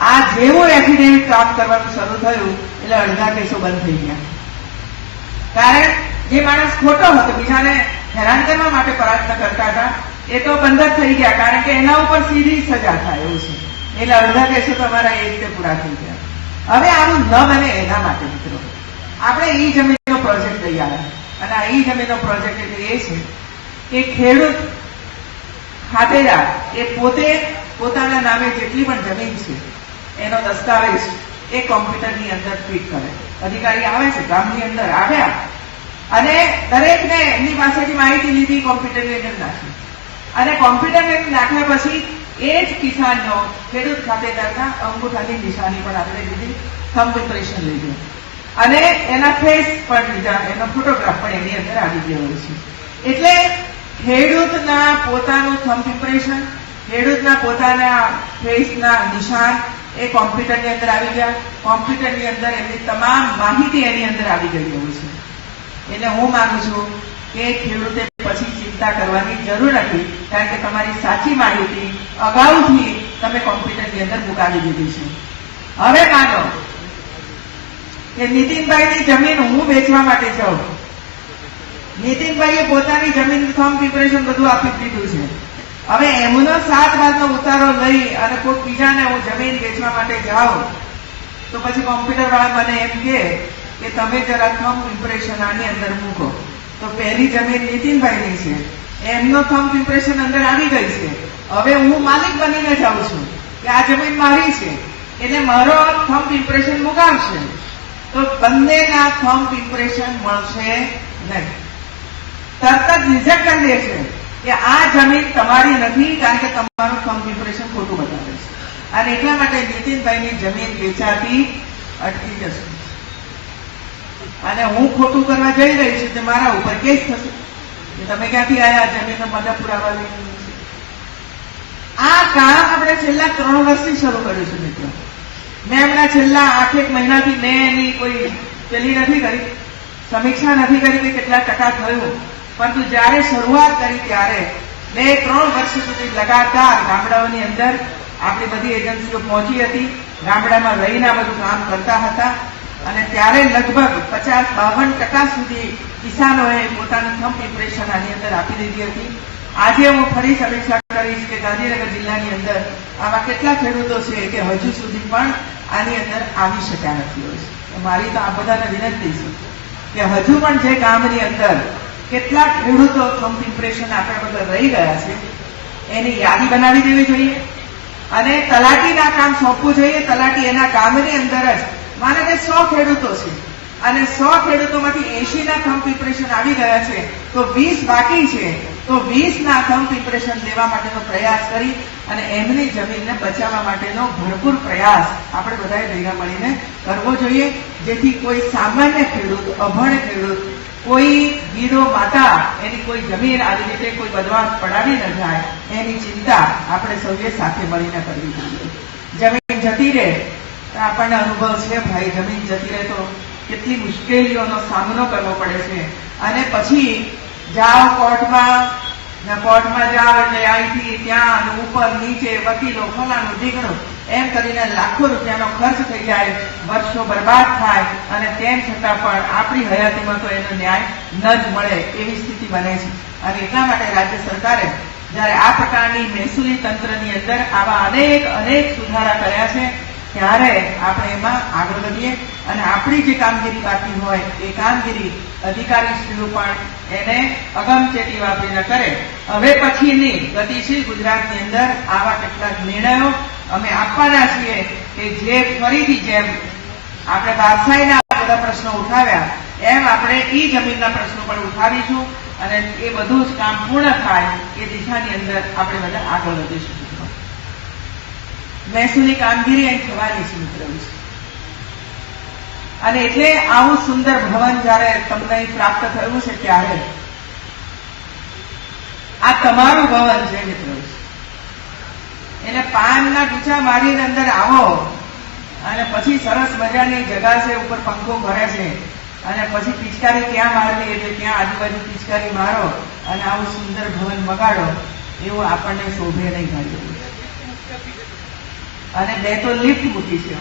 આ જેવું એફિડેવિટ કામ કરવાનું શરૂ થયું એટલે અડધા કેસો બંધ થઈ ગયા. કારણ જે માણસ ખોટો હતો, બીજાને હેરાન કરવા માટે પ્રયત્ન કરતા હતા, એ તો બંધ જ થઈ ગયા, કારણ કે એના ઉપર સીધી સજા થાય એવું છે. એટલે અડધા કેસો તમારા એ રીતે પૂરા થઈ ગયા. હવે આનું ન બને એના માટે મિત્રો આપણે ઈ જમીનનો પ્રોજેક્ટ લઈ આવ્યા. અને આ ઈ જમીનનો પ્રોજેક્ટ એટલે એ છે કે ખેડૂત ખાતેદાર એ પોતે પોતાના નામે જેટલી પણ જમીન છે એનો દસ્તાવેજ એ કોમ્પ્યુટરની અંદર ફીટ કરે. અધિકારી આવે છે, ગામની અંદર આવ્યા અને દરેકને એમની પાસેથી માહિતી લીધી, કોમ્પ્યુટરની અંદર નાખી. અને કોમ્પ્યુટરની અંદર નાખ્યા પછી એ જ કિસાનનો, ખેડૂત ખાતેદારના અંગૂઠાની નિશાની પણ આપણે લીધી, થમ્બ ઇમ્પ્રેશન લીધું અને એના ફેસ પણ લીધા, એનો ફોટોગ્રાફ પણ એની અંદર આવી ગયો છે. એટલે ખેડૂતના પોતાનું થમ્બ ઇમ્પ્રેશન, ખેડૂતના પોતાના ફેસના નિશાન એ કોમ્પ્યુટરની અંદર આવી ગયા. કોમ્પ્યુટરની અંદર એમની તમામ માહિતી એની અંદર આવી ગઈ એવું છે. એટલે હું માનું છું કે ખેડૂતે પછી ચિંતા કરવાની જરૂર નથી, કારણ કે તમારી સાચી માહિતી અગાઉથી તમે કોમ્પ્યુટરની અંદર મુકાવી દીધી છે. હવે માનો કે નીતિનભાઈની જમીન હું વેચવા માટે જાઉં, નીતિનભાઈએ પોતાની જમીન થમ્બ ઇમ્પ્રેશન બધું આપી દીધું છે. હવે એમનો 7 ભાગનો ઉતારો લઈ અને કોઈ બીજાને હું જમીન વેચવા માટે જાઉં તો પછી કોમ્પ્યુટર વાળા મને એમ કે તમે જરા થમ્બ ઇમ્પ્રેશન આની અંદર મૂકો. તો પહેલી જમીન નીતિનભાઈની છે, એમનો થમ્બ ઇમ્પ્રેશન અંદર આવી ગઈ છે. હવે હું માલિક બનીને જાઉં છું કે આ જમીન મારી છે, એટલે મારો થમ્બ ઇમ્પ્રેશન મુકાવશે તો બંનેના થમ્બ ઇમ્પ્રેશન મળશે નહીં. તરત જ રિજેક્ટ કરી દે છે કે આ જમીન તમારી નથી, કારણ કે તમારું થમ્બ ઇમ્પ્રેશન ખોટું બતાવે છે. અને એટલા માટે નીતિનભાઈની જમીન વેચાતી અટકી જશે. અને હું ખોટું કરવા જઈ રહી છું તે મારા ઉપર કેસ થશે કે તમે ક્યાંથી આવ્યા જમીનનો મદદ પુરાવા લઈને. આ કામ આપણે છેલ્લા 3 વર્ષથી શરૂ કર્યું છે મિત્રો. મેં હમણાં છેલ્લા 8 મહિનાથી મેં એની કોઈ પેલી નથી કરી, સમીક્ષા નથી કરી કે કેટલા ટકા થયું, પરંતુ જ્યારે શરૂઆત કરી ત્યારે 2-3 વર્ષ સુધી લગાતાર ગામડાઓની અંદર આપણી બધી એજન્સીઓ પહોંચી હતી, ગામડામાં રહીને આ બધું કામ કરતા હતા અને ત્યારે લગભગ 50-52% સુધી કિસાનોએ પોતાની થંબ ઇમ્પ્રેશન આની અંદર આપી દીધી હતી. આજે હું ફરી સમીક્ષા કરીશ કે ગાંધીનગર જિલ્લાની અંદર આવા કેટલા ખેડૂતો છે કે હજુ સુધી પણ આની અંદર આવી શક્યા નથી હોય છે. મારી તો આ બધાને વિનંતી છે કે હજુ પણ જે ગામની અંદર કેટલા ખેડૂતો થંબ ઇમ્પ્રેશન આપ્યા વગર રહી ગયા છે એની યાદી બનાવી દેવી જોઈએ અને તલાટીના કામ સોંપવું જોઈએ. તલાટી એના ગામની અંદર જ માને કે 100 ખેડૂતો છે અને 100 ખેડૂતોમાંથી 80ના થંબ ઇમ્પ્રેશન આવી ગયા છે તો 20 બાકી છે, તો 20ના થંબ ઇમ્પ્રેશન લેવા માટેનો પ્રયાસ કરી અને એમની જમીનને બચાવવા માટેનો ભરપૂર પ્રયાસ આપણે બધાએ ભેગા મળીને કરવો જોઈએ, જેથી કોઈ સામાન્ય ખેડૂત, અભણ ખેડૂત, કોઈ ગીરો માતા એની કોઈ જમીન આવી રીતે કોઈ બદવાસ પડાવી ન જાય એની ચિંતા આપણે સૌએ સાથે મળીને કરવી જોઈએ. જમીન જતી રહે આપણને અનુભવ છે ભાઈ, જમીન જતી રહે તો કેટલી મુશ્કેલીઓનો સામનો કરવો પડે છે અને પછી જાઓ કોર્ટમાં જાઓ એટલે અહીંથી ત્યાં ઉપર નીચે વકીલો ફલાણું ઢીકણું એમ કરીને લાખો રૂપિયાનો ખર્ચ થઈ જાય, વર્ષો બરબાદ થાય અને તેમ છતાં પણ આપણી હયાતીમાં તો એનો ન્યાય ન જ મળે એવી સ્થિતિ બને છે. અને એટલા માટે રાજ્ય સરકારે જ્યારે આ પ્રકારની મહેસૂલી તંત્રની અંદર આવા અનેક સુધારા કર્યા છે ત્યારે આપણે એમાં આગળ વધીએ અને આપણી જે કામગીરી બાકી હોય એ કામગીરી અધિકારીશ્રીઓ પણ એને અગમચેતી વાપરીને કરે. હવે પછીની ગતિશીલ ગુજરાતની અંદર આવા કેટલાક નિર્ણયો અમે આપવાના છીએ કે જે ફરીથી જેમ આપણે વારસાઈના બધા પ્રશ્નો ઉઠાવ્યા એમ આપણે ઈ જમીનના પ્રશ્નો પણ ઉઠાવીશું અને એ બધું જ કામ પૂર્ણ થાય એ દિશાની અંદર આપણે બધા આગળ વધીશું. મહેસૂલી કામગીરી અહીં થવાની છે મિત્રો અને એટલે આવું સુંદર ભવન જયારે તમને પ્રાપ્ત થયું છે ત્યારે આ તમારું ભવન છે મિત્રો. એને પાનના ડૂચા મારીને અંદર આવો અને પછી સરસ મજાની જગા છે, ઉપર પંખો ભરે છે અને પછી પિચકારી ત્યાં મારવી એટલે ત્યાં આજુબાજુ પિચકારી મારો અને આવું સુંદર ભવન મગાડો એવું આપણને શોભે નહીં ગાડી. અને 2 તો લિફ્ટ મૂકી છે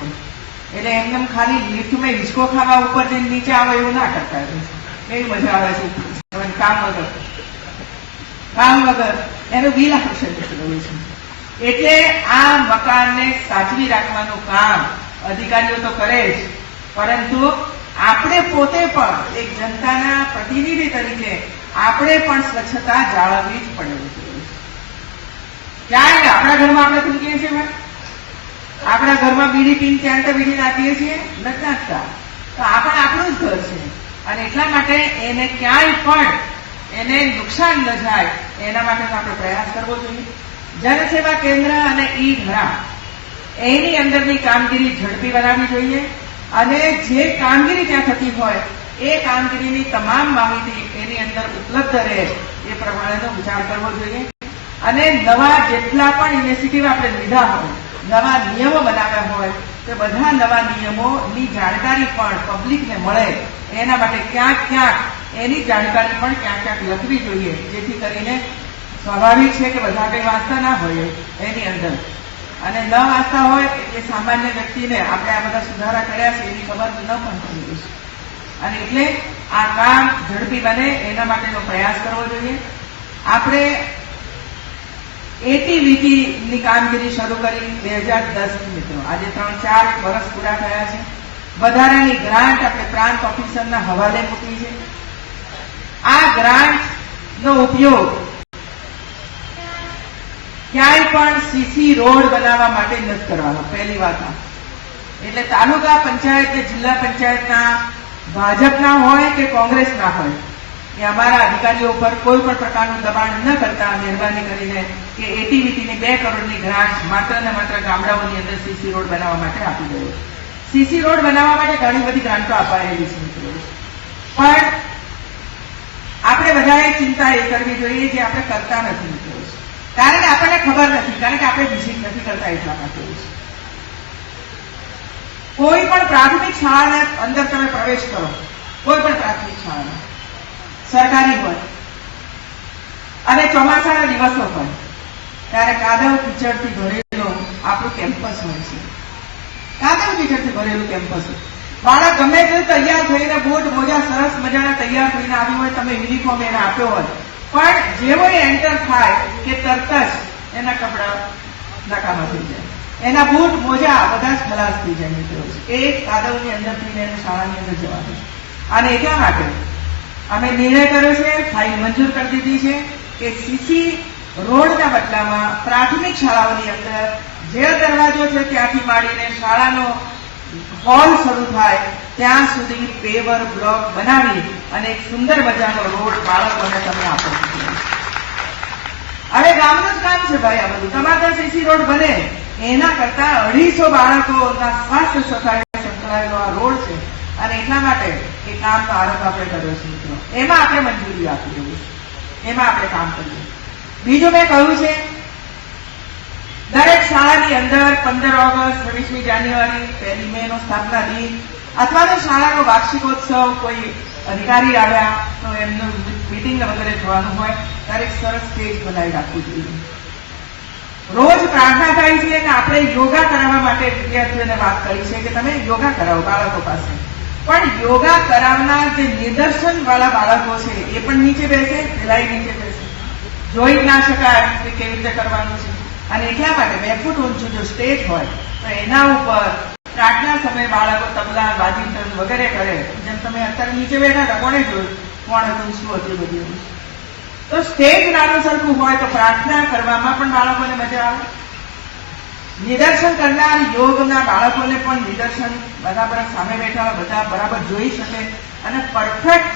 એટલે એમનેમ ખાલી લિફ્ટમાં હિંચકો ખાવા ઉપર જઈને નીચે આવે એવું ના કરતા. એવી મજા આવે છે કામ વગર એનું બિલ આકર્ષણ હોય છે. એટલે આ મકાનને સાચવી રાખવાનું કામ અધિકારીઓ તો કરે જ, પરંતુ આપણે પોતે પણ એક જનતાના પ્રતિનિધિ તરીકે આપણે પણ સ્વચ્છતા જાળવવી જ પડે છે. ક્યાંય આપણા ઘરમાં આપણે થૂંકીએ છીએ ભાઈ, આપણા ઘરમાં બીડી પીને ત્યાં તો બીડી નાખીએ છીએ નથી નાખતા, તો આ પણ આપણું જ ઘર છે અને એટલા માટે એને ક્યાંય પણ એને નુકસાન ન જાય એના માટેનો આપણે પ્રયાસ કરવો જોઈએ. જનસેવા કેન્દ્ર અને ઈ ઘરા એની અંદરની કામગીરી ઝડપી બનાવવી જોઈએ અને જે કામગીરી ત્યાં થતી હોય એ કામગીરીની તમામ માહિતી એની અંદર ઉપલબ્ધ રહે એ પ્રમાણેનો વિચાર કરવો જોઈએ અને નવા જેટલા પણ ઇનિશિયેટિવ આપણે લીધા હોય, નવા નિયમો બનાવ્યા હોય તો બધા નવા નિયમોની જાણકારી પણ પબ્લિકને મળે એના માટે ક્યાંક એની જાણકારી પણ ક્યાંક લખવી જોઈએ, જેથી કરીને સ્વાભાવિક છે કે બધા કંઈ વાંચતા ના હોય એની અંદર અને ન વાંચતા હોય એટલે સામાન્ય વ્યક્તિને આપણે આ બધા સુધારા કર્યા છે એની ખબર ન પણ પડી છે અને એટલે આ કામ ઝડપી બને એના માટેનો પ્રયાસ કરવો જોઈએ. આપણે એટીવીટીની કામગીરી શરૂ કરી 2010 મિત્રો, આજે 3-4 વર્ષ પૂરા થયા છે. વધારાની ગ્રાન્ટ આપણે પ્રાંત ઓફિસરના હવાલે મૂકી છે. આ ગ્રાન્ટનો ઉપયોગ ક્યાંય પણ સીસી રોડ બનાવવા માટે નથી કરવાનો. પહેલી વાત એટલે તાલુકા પંચાયત કે જિલ્લા પંચાયતના ભાજપના હોય કે કોંગ્રેસના હોય એ અમારા અધિકારીઓ પર કોઈ પણ પ્રકારનું દબાણ ન કરતા મહેરબાની કરીને કે એટીવીટીની 2 કરોડની ગ્રાન્ટ માત્ર ને માત્ર ગામડાઓની અંદર સીસી રોડ બનાવવા માટે આપી દો. સીસી રોડ બનાવવા માટે ઘણી બધી ગ્રાન્ટો અપાયેલી છે મિત્રો, પણ આપણે બધાએ ચિંતા એ કરવી જોઈએ જે આપણે કરતા નથી મિત્રો. કારણ કે આપણને ખબર નથી, કારણ કે આપણે વિઝિટ નથી કરતા એટલા માટે. કોઈ પણ પ્રાથમિક શાળાને અંદર તમે પ્રવેશ કરો, કોઈ પણ પ્રાથમિક શાળામાં, સરકારી હોય અને ચોમાસાના દિવસો હોય ત્યારે કાદવ કીચડથી ભરેલો આપણું કેમ્પસ હોય છે. કાદવ કીચડથી ભરેલું કેમ્પસ. બાળક ગમે તે તૈયાર થઈને બૂટ મોજા સરસ મજાના તૈયાર થઈને આવ્યું હોય, તમે યુનિફોર્મ એને આપ્યો હોય, પણ જેવો એ એન્ટર થાય કે તરત જ એના કપડા નકામા થઈ જાય, એના બૂટ મોજા બધા જ ખલાસ થઈ જાય મિત્રો. એ કાદવની અંદરથી એને શાળાની અંદર જવાનું. અને એટલા માટે અમે નિર્ણય કર્યો છે, ફાઇલ મંજૂર કરી દીધી છે કે સીસી રોડના બદલામાં પ્રાથમિક શાળાઓની અંદર જે દરવાજો છે ત્યાંથી માંડીને શાળાનો હોલ શરૂ થાય ત્યાં સુધી પેવર બ્લોક બનાવી અને એક સુંદર મજાનો રોડ બાળકોને તમે આપો છો. હવે ગામનું જ કામ છે ભાઈ આ બધું. તમારે ત્યાં સીસી રોડ બને એના કરતા 250 બાળકોના સ્વાસ્થ્ય સાથે સંકળાયેલો આ રોડ છે અને એટલા માટે એ કામનો આરંભ આપણે કર્યો છે મિત્રો. એમાં આપણે મંજૂરી આપી દેવું છે, એમાં આપણે કામ કરીએ. બીજું મેં કહ્યું છે દરેક શાળાની અંદર 15 ઓગસ્ટ, 26મી જાન્યુઆરી, 1 મે નો સ્થાપના દિન અથવા તો શાળાનો વાર્ષિકોત્સવ કોઈ અધિકારી આવ્યા તો એમનું મીટિંગ વગેરે થવાનું હોય ત્યારે એક સરસ સ્ટેજ બનાવી રાખવું જોઈએ. રોજ પ્રાર્થના થાય છે અને આપણે યોગા કરાવવા માટે વિદ્યાર્થીઓને વાત કરી છે કે તમે યોગા કરાવો બાળકો પાસે. પણ યોગા કરાવનાર જે નિદર્શન વાળા બાળકો છે એ પણ નીચે બેસે, પેલા નીચે બેસે, જોઈ ના શકાય કે કેવી રીતે કરવાનું છે. અને એટલા માટે 2 ફૂટ ઊંચું જો સ્ટેજ હોય તો એના ઉપર પ્રાર્થના સમયે બાળકો તબલા, વાદિંત્ર વગેરે કરે. જેમ તમે અત્યારે નીચે બેઠા હતા, કોણે જોયું કોણ હતું, શું હતું બધું. તો સ્ટેજ નાનું સરખું હોય તો પ્રાર્થના કરવામાં પણ બાળકોને મજા આવે. નિદર્શન કરનાર યોગના બાળકોને પણ નિદર્શન બરાબર સામે બેઠા બધા બરાબર જોઈ શકે અને પરફેક્ટ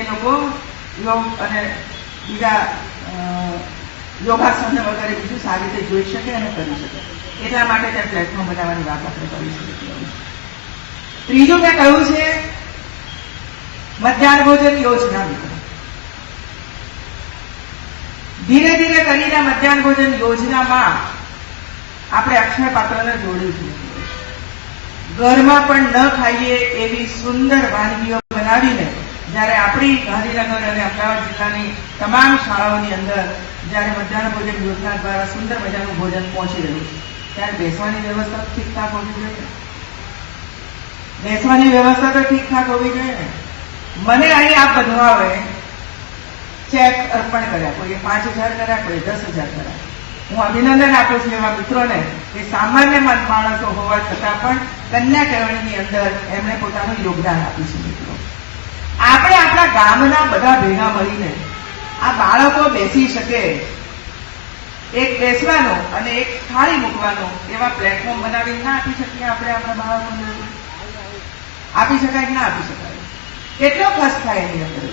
એ લોકો યોગ અને બીજા યોગાસન વગેરે બીજું સારી રીતે જોઈ શકે અને કરી શકે. એટલા માટે ત્યાં પ્લેટફોર્મ બનાવવાની વાત આપણે કરી શકીએ. ત્રીજું મેં કહ્યું છે મધ્યાહન ભોજન યોજના. ધીરે ધીરે કરીને મધ્યાહન ભોજન યોજનામાં આપણે અક્ષય પાત્રને જોડ્યું છે. ઘરમાં પણ ન ખાઈએ એવી સુંદર વાનગીઓ બનાવીને જ્યારે આપણી ગાંધીનગર અને અમદાવાદ જિલ્લાની તમામ શાળાઓની અંદર જ્યારે મધ્યાહન ભોજન યોજના દ્વારા સુંદર મજાનું ભોજન પહોંચી રહ્યું છે ત્યારે બેસવાની વ્યવસ્થા ઠીકઠાક હોવી જોઈએ. બેસવાની વ્યવસ્થા તો ઠીકઠાક હોવી જોઈએ. મને અહીં આપ બધવાઓએ ચેક અર્પણ કર્યા, કોઈએ 5,000 કર્યા, કોઈએ 10,000 કર્યા. હું અભિનંદન આપું છું એવા મિત્રોને કે સામાન્ય માણસો હોવા છતાં પણ કન્યા કેળવણીની અંદર એમણે પોતાનું યોગદાન આપ્યું છે. મિત્રો આપણે આપણા ગામના બધા ભેગા મળીને આ બાળકો બેસી શકે એક બેસવાનો અને એક થાળી મૂકવાનો એવા પ્લેટફોર્મ બનાવી ના આપી શકીએ આપણે આપણા બાળકોને? આપી શકાય કે ના આપી શકાય? કેટલો ખર્ચ થાય એની અંદર?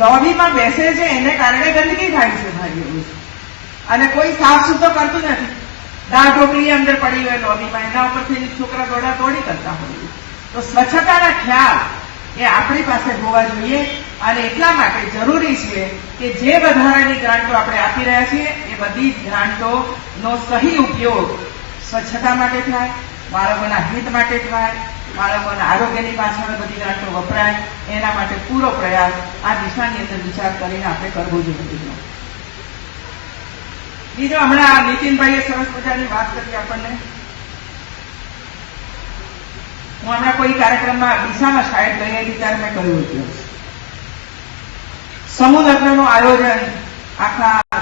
લોબીમાં બેસે છે એને કારણે ગંદકી થાય છે ભાઈ એવું છે. અને કોઈ સાફ સુથરો કરતું નથી. દાળ ઢોકળી અંદર પડી હોય લોબીમાં, એના ઉપરથી છોકરા દોડા દોડી કરતા હોય. તો સ્વચ્છતાના ખ્યાલ એ આપણી પાસે હોવા જોઈએ. અને એટલા માટે જરૂરી છે કે જે વધારાની ગ્રાન્ટો આપણે આપી રહ્યા છીએ એ બધી ગ્રાન્ટોનો સહી ઉપયોગ સ્વચ્છતા માટે થાય, બાળકોના હિત માટે થાય, બાળકોના આરોગ્યની પાછળ બધી ગ્રાન્ટો વપરાય એના માટે પૂરો પ્રયાસ આ દિશાની અંદર વિચાર કરીને આપણે કરવો જોઈએ. બીજો હમણાં નીતિનભાઈએ સરસ મજાની વાત કરી આપણને. હું હમણાં કોઈ કાર્યક્રમમાં ડીસામાં શાયદ ગઈ હતી ત્યારે મેં કહ્યું હતું સમૂહ લગ્નનું આયોજન આખા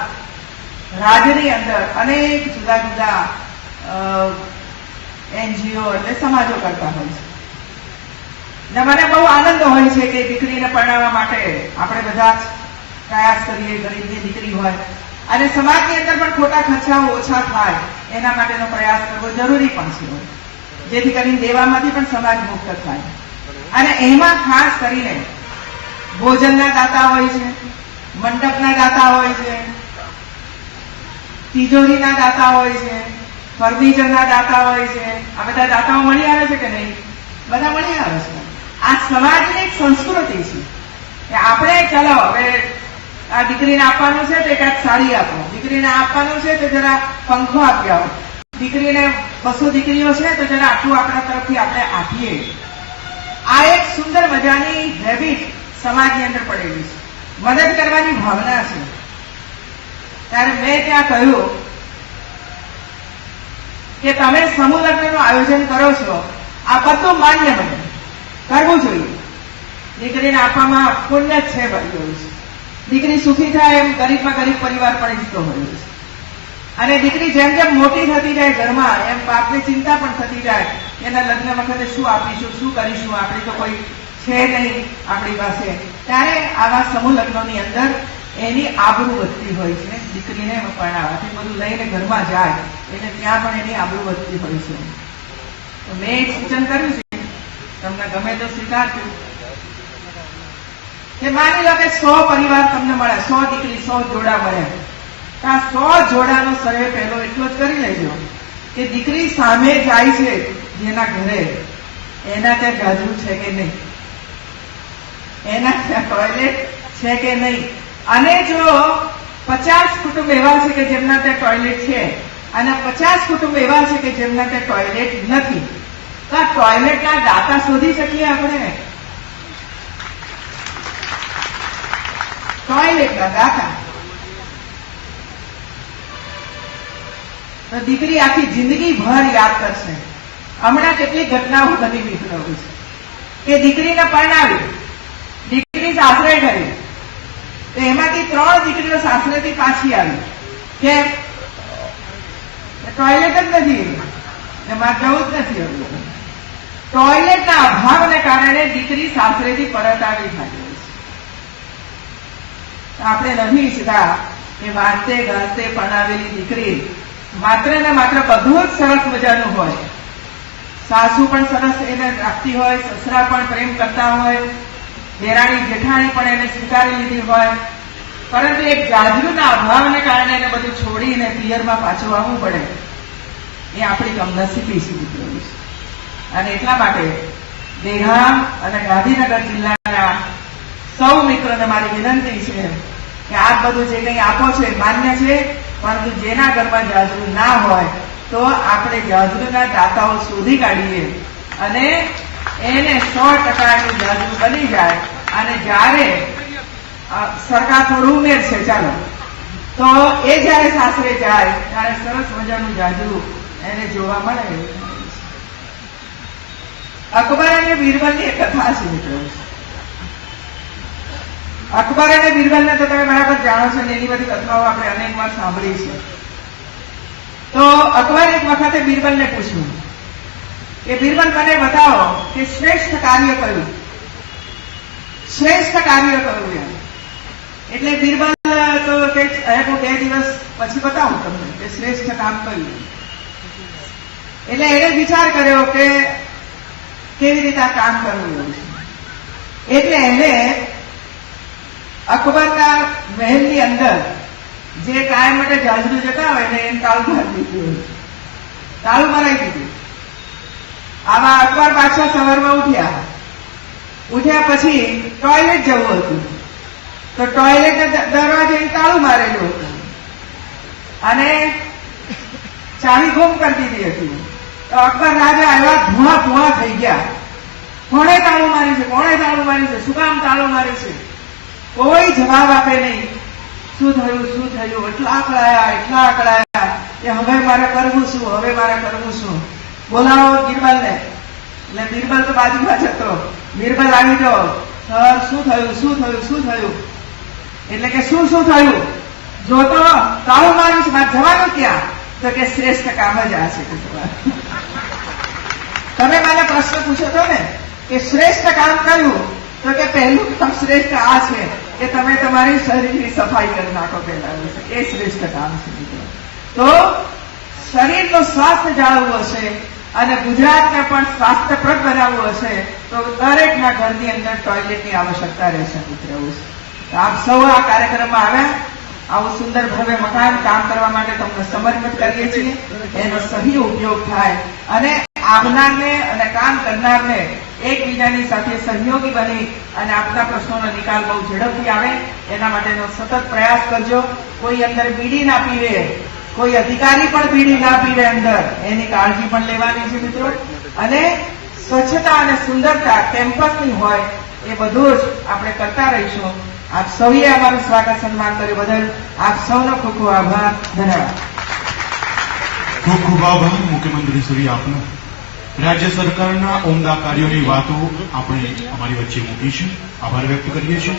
રાજ્યની અંદર અનેક જુદા જુદા NGO એટલે સમાજો કરતા હોય છે. ને મને બહુ આનંદ હોય છે કે દીકરીને પરણાવવા માટે આપણે બધા જ પ્રયાસ કરીએ. ગરીબની દીકરી હોય અને સમાજની અંદર પણ ખોટા ખર્ચાઓ ઓછા થાય એના માટેનો પ્રયાસ કરવો જરૂરી પણ છે, જેથી કરીને દેવામાંથી પણ સમાજ મુક્ત થાય. અને એમાં ખાસ કરીને ભોજનના દાતા હોય છે, મંડપના દાતા હોય છે, તિજોરીના દાતા હોય છે, ફર્નિચરના દાતા હોય છે. આ બધા દાતાઓ મળી આવે છે કે નહીં? બધા મળી આવે છે. આ સમાજની એક સંસ્કૃતિ છે કે આપણે ચલો હવે આ દીકરીને આપવાનું છે તો એકાદ સાડી આપો, દીકરીને આપવાનું છે તો જરા પંખો આપી આવો, દીકરીને 200 દીકરીઓ છે તો જરા આટલું આપણા તરફથી આપણે આપીએ. આ એક સુંદર મજાની હેબિટ સમાજની અંદર પડેલી છે, મદદ કરવાની ભાવના છે. ત્યારે મેં ત્યાં કહ્યું કે તમે સમૂહ લગ્નનું આયોજન કરો છો, આ બધું માન્ય બને, કરવું જોઈએ. દીકરીને આપવામાં પુણ્ય જ છે ભાઈઓ. દીકરી સુખી થાય એમ ગરીબમાં ગરીબ પરિવાર પણ ઈચ્છતો હોય છે. અને દીકરી જેમ જેમ મોટી થતી જાય ઘરમાં એમ બાપની ચિંતા પણ થતી જાય, એના લગ્ન વખતે શું આપીશું, શું કરીશું, આપણી તો કોઈ છે નહીં આપણી પાસે. ત્યારે આવા સમૂહ લગ્નોની અંદર એની આબરૂ વધતી હોય છે. દીકરીને પરણાવવાથી બધું લઈને ઘરમાં જાય એટલે ત્યાં પણ એની આબરૂ વધતી હોય છે. તો મેં એક સૂચન કર્યું છે, તમને ગમે તો સ્વીકારજો, કે માની લો કે 100 પરિવાર તમને મળે, 100 દીકરી 100 જોડા મળે, તો આ 100 જોડાનો સર્વે પહેલો એટલો જ કરી લેજો કે દીકરી સામે જાય છે જેના ઘરે, એના ત્યાં ગાજરું છે કે નહીં, એના ત્યાં ટોયલેટ છે કે નહીં. અને જો 50 કુટુંબ એવા છે કે જેમના ત્યાં ટોયલેટ છે અને 50 કુટુંબ એવા છે કે જેમના ત્યાં ટોયલેટ નથી, તો આ ટોયલેટના દાતા શોધી શકીએ આપણે. ટોયલેટના દાતા. તો દીકરી આખી જિંદગી ભર યાદ કરશે. હમણાં કેટલીક ઘટનાઓ બની નીકળવી છે કે દીકરીને પરણાવી, દીકરી સાસરે ગઈ, તો એમાંથી 3 દીકરીઓ સાસરેથી પાછી આવી. કેમ? ટોયલેટ જ નથી, એમાં જવું જ નથી. ટોયલેટના અભાવને કારણે દીકરી સાસરેથી પરત આવી થાય. આપણે નથી ઈચ્છતા કે વાંચતે ગાતે પરણાવેલી દીકરી માત્ર ને માત્ર બધું જ સરસ મજાનું હોય, સાસુ પણ સરસ એને રાખતી હોય, સસરા પણ પ્રેમ કરતા હોય, દેરાણી જેઠાણી પણ એને સ્વીકારી લીધી હોય, પરંતુ એક જાજરૂના અભાવને કારણે એને બધું છોડીને પિયરમાં પાછું આવવું પડે. એ આપણી કમનસીબી છે. અને એટલા માટે દેગામ અને ગાંધીનગર જિલ્લાના સૌ મિત્રોને મારી વિનંતી છે કે આ બધું જે કંઈ આપો છે માન્ય છે, પરંતુ જેના ઘરમાં જાજરૂ ના હોય તો આપણે જાજરૂના દાતાઓ શોધી કાઢીએ અને એને 100% જાજરૂ બની જાય. અને જ્યારે સરકાર થોડું ઉમેરશે ચાલો, તો એ જયારે સાસરે જાય ત્યારે સરસ મજાનું જાજરૂ એને જોવા મળે. અકબર અને બીરબલની એક કથા છે મિત્રો. અકબર અને બીરબલને તો તમે બરાબર જાણો છો ને, એની બધી કથાઓ આપણે અનેક વાર સાંભળી છે. તો અકબર એક વખતે બીરબલને પૂછ્યું કે બીરબલ મને બતાવો કે શ્રેષ્ઠ કાર્ય કયું, શ્રેષ્ઠ કાર્ય કયું એમ. એટલે બીરબલ તો કે હું 2 દિવસ પછી બતાવું તમને કે શ્રેષ્ઠ કામ કયું. એટલે એને વિચાર કર્યો કે કેવી રીતે આ કામ કરવું. એટલે એને અકબરના મહેલની અંદર જે કાયમ માટે જાજરૂ જતા હોય ને એને તાળું મારી દીધું, તાળું મરાઈ દીધું. આમાં અકબર પાછા સવારમાં ઉઠ્યા પછી ટોયલેટ જવું હતું, તો ટોયલેટ દરવાજે તાળું મારેલું હતું અને ચાવી ગુમ કરી દીધી હતી. તો અકબર રાજા એવા ધુઆ થઈ ગયા, કોણે તાળું માર્યું છે, કોણે તાળું માર્યું છે, શું કામ તાળું માર્યું છે. કોઈ જવાબ આપે નહીં. શું થયું, એટલા અકળાયા કે હવે મારે કરવું શું, હવે મારે કરવું શું. બોલાવો બીરબલને. એટલે બીરબલ તો બાજુમાં જ હતો. બીરબલ આવી જાઓ, સર શું થયું. એટલે કે શું થયું, જો તો તાળું માર્યું છે, મારે જવાનું ક્યાં. તો કે શ્રેષ્ઠ કામ જ આ છે. તમે મને પ્રશ્ન પૂછો છો ને કે શ્રેષ્ઠ કામ કયું, તો કે પહેલું કામ શ્રેષ્ઠ આ છે કે તમે તમારી શરીરની સફાઈ કરી નાખો પહેલા. એ શ્રેષ્ઠ કામ છે. તો શરીરનું સ્વાસ્થ્ય જાળવવું હશે અને ગુજરાતને પણ સ્વાસ્થ્યપ્રદ બનાવવું હશે તો દરેકના ઘરની અંદર ટોયલેટની આવશ્યકતા રહેશે. મિત્રો આપ સૌ આ કાર્યક્રમમાં આવ્યા, આવું સુંદર ભવ્ય મકાન કામ કરવા માટે તમને સમર્પિત કરીએ છીએ. એનો સહી ઉપયોગ થાય અને આવનારને અને કામ કરનારને એકબીજાની સાથે સહયોગી બની અને આપના પ્રશ્નોનો નિકાલ બહુ ઝડપથી આવે એના માટેનો સતત પ્રયાસ કરજો. કોઈ અંદર બીડી ના પીવે, કોઈ અધિકારી પણ બીડી ના પીવે અંદર, એની કાળજી પણ લેવાની છે મિત્રો. અને સ્વચ્છતા અને સુંદરતા કેમ્પસની હોય એ બધું જ આપણે કરતા રહીશું. આપ સૌએ અમારું સ્વાગત સન્માન કર્યું બદલ આપ સૌનો ખૂબ ખૂબ આભાર. ધન્યવાદ. ખૂબ ખૂબ આભાર મુખ્યમંત્રી શ્રી આપનો. રાજ્ય સરકારના ઉમદા કાર્યોની વાતો આપણે અમારી વચ્ચે મૂકી છે. આભાર વ્યક્ત કરીએ છીએ.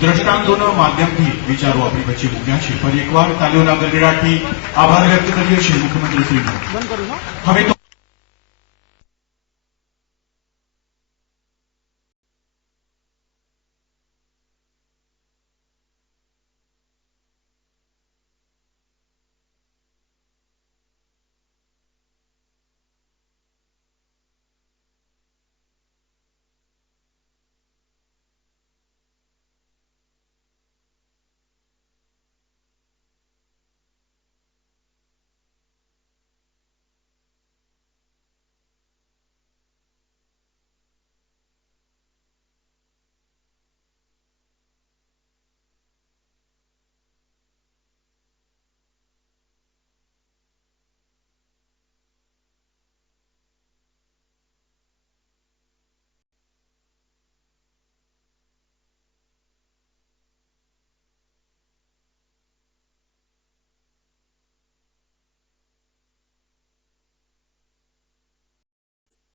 દ્રષ્ટાંતોના માધ્યમથી વિચારો આપણી વચ્ચે મૂક્યા છે. ફરી એકવાર તાલીઓના ગડગડાટથી આભાર વ્યક્ત કરીએ છીએ મુખ્યમંત્રી શ્રીનો. હવે તો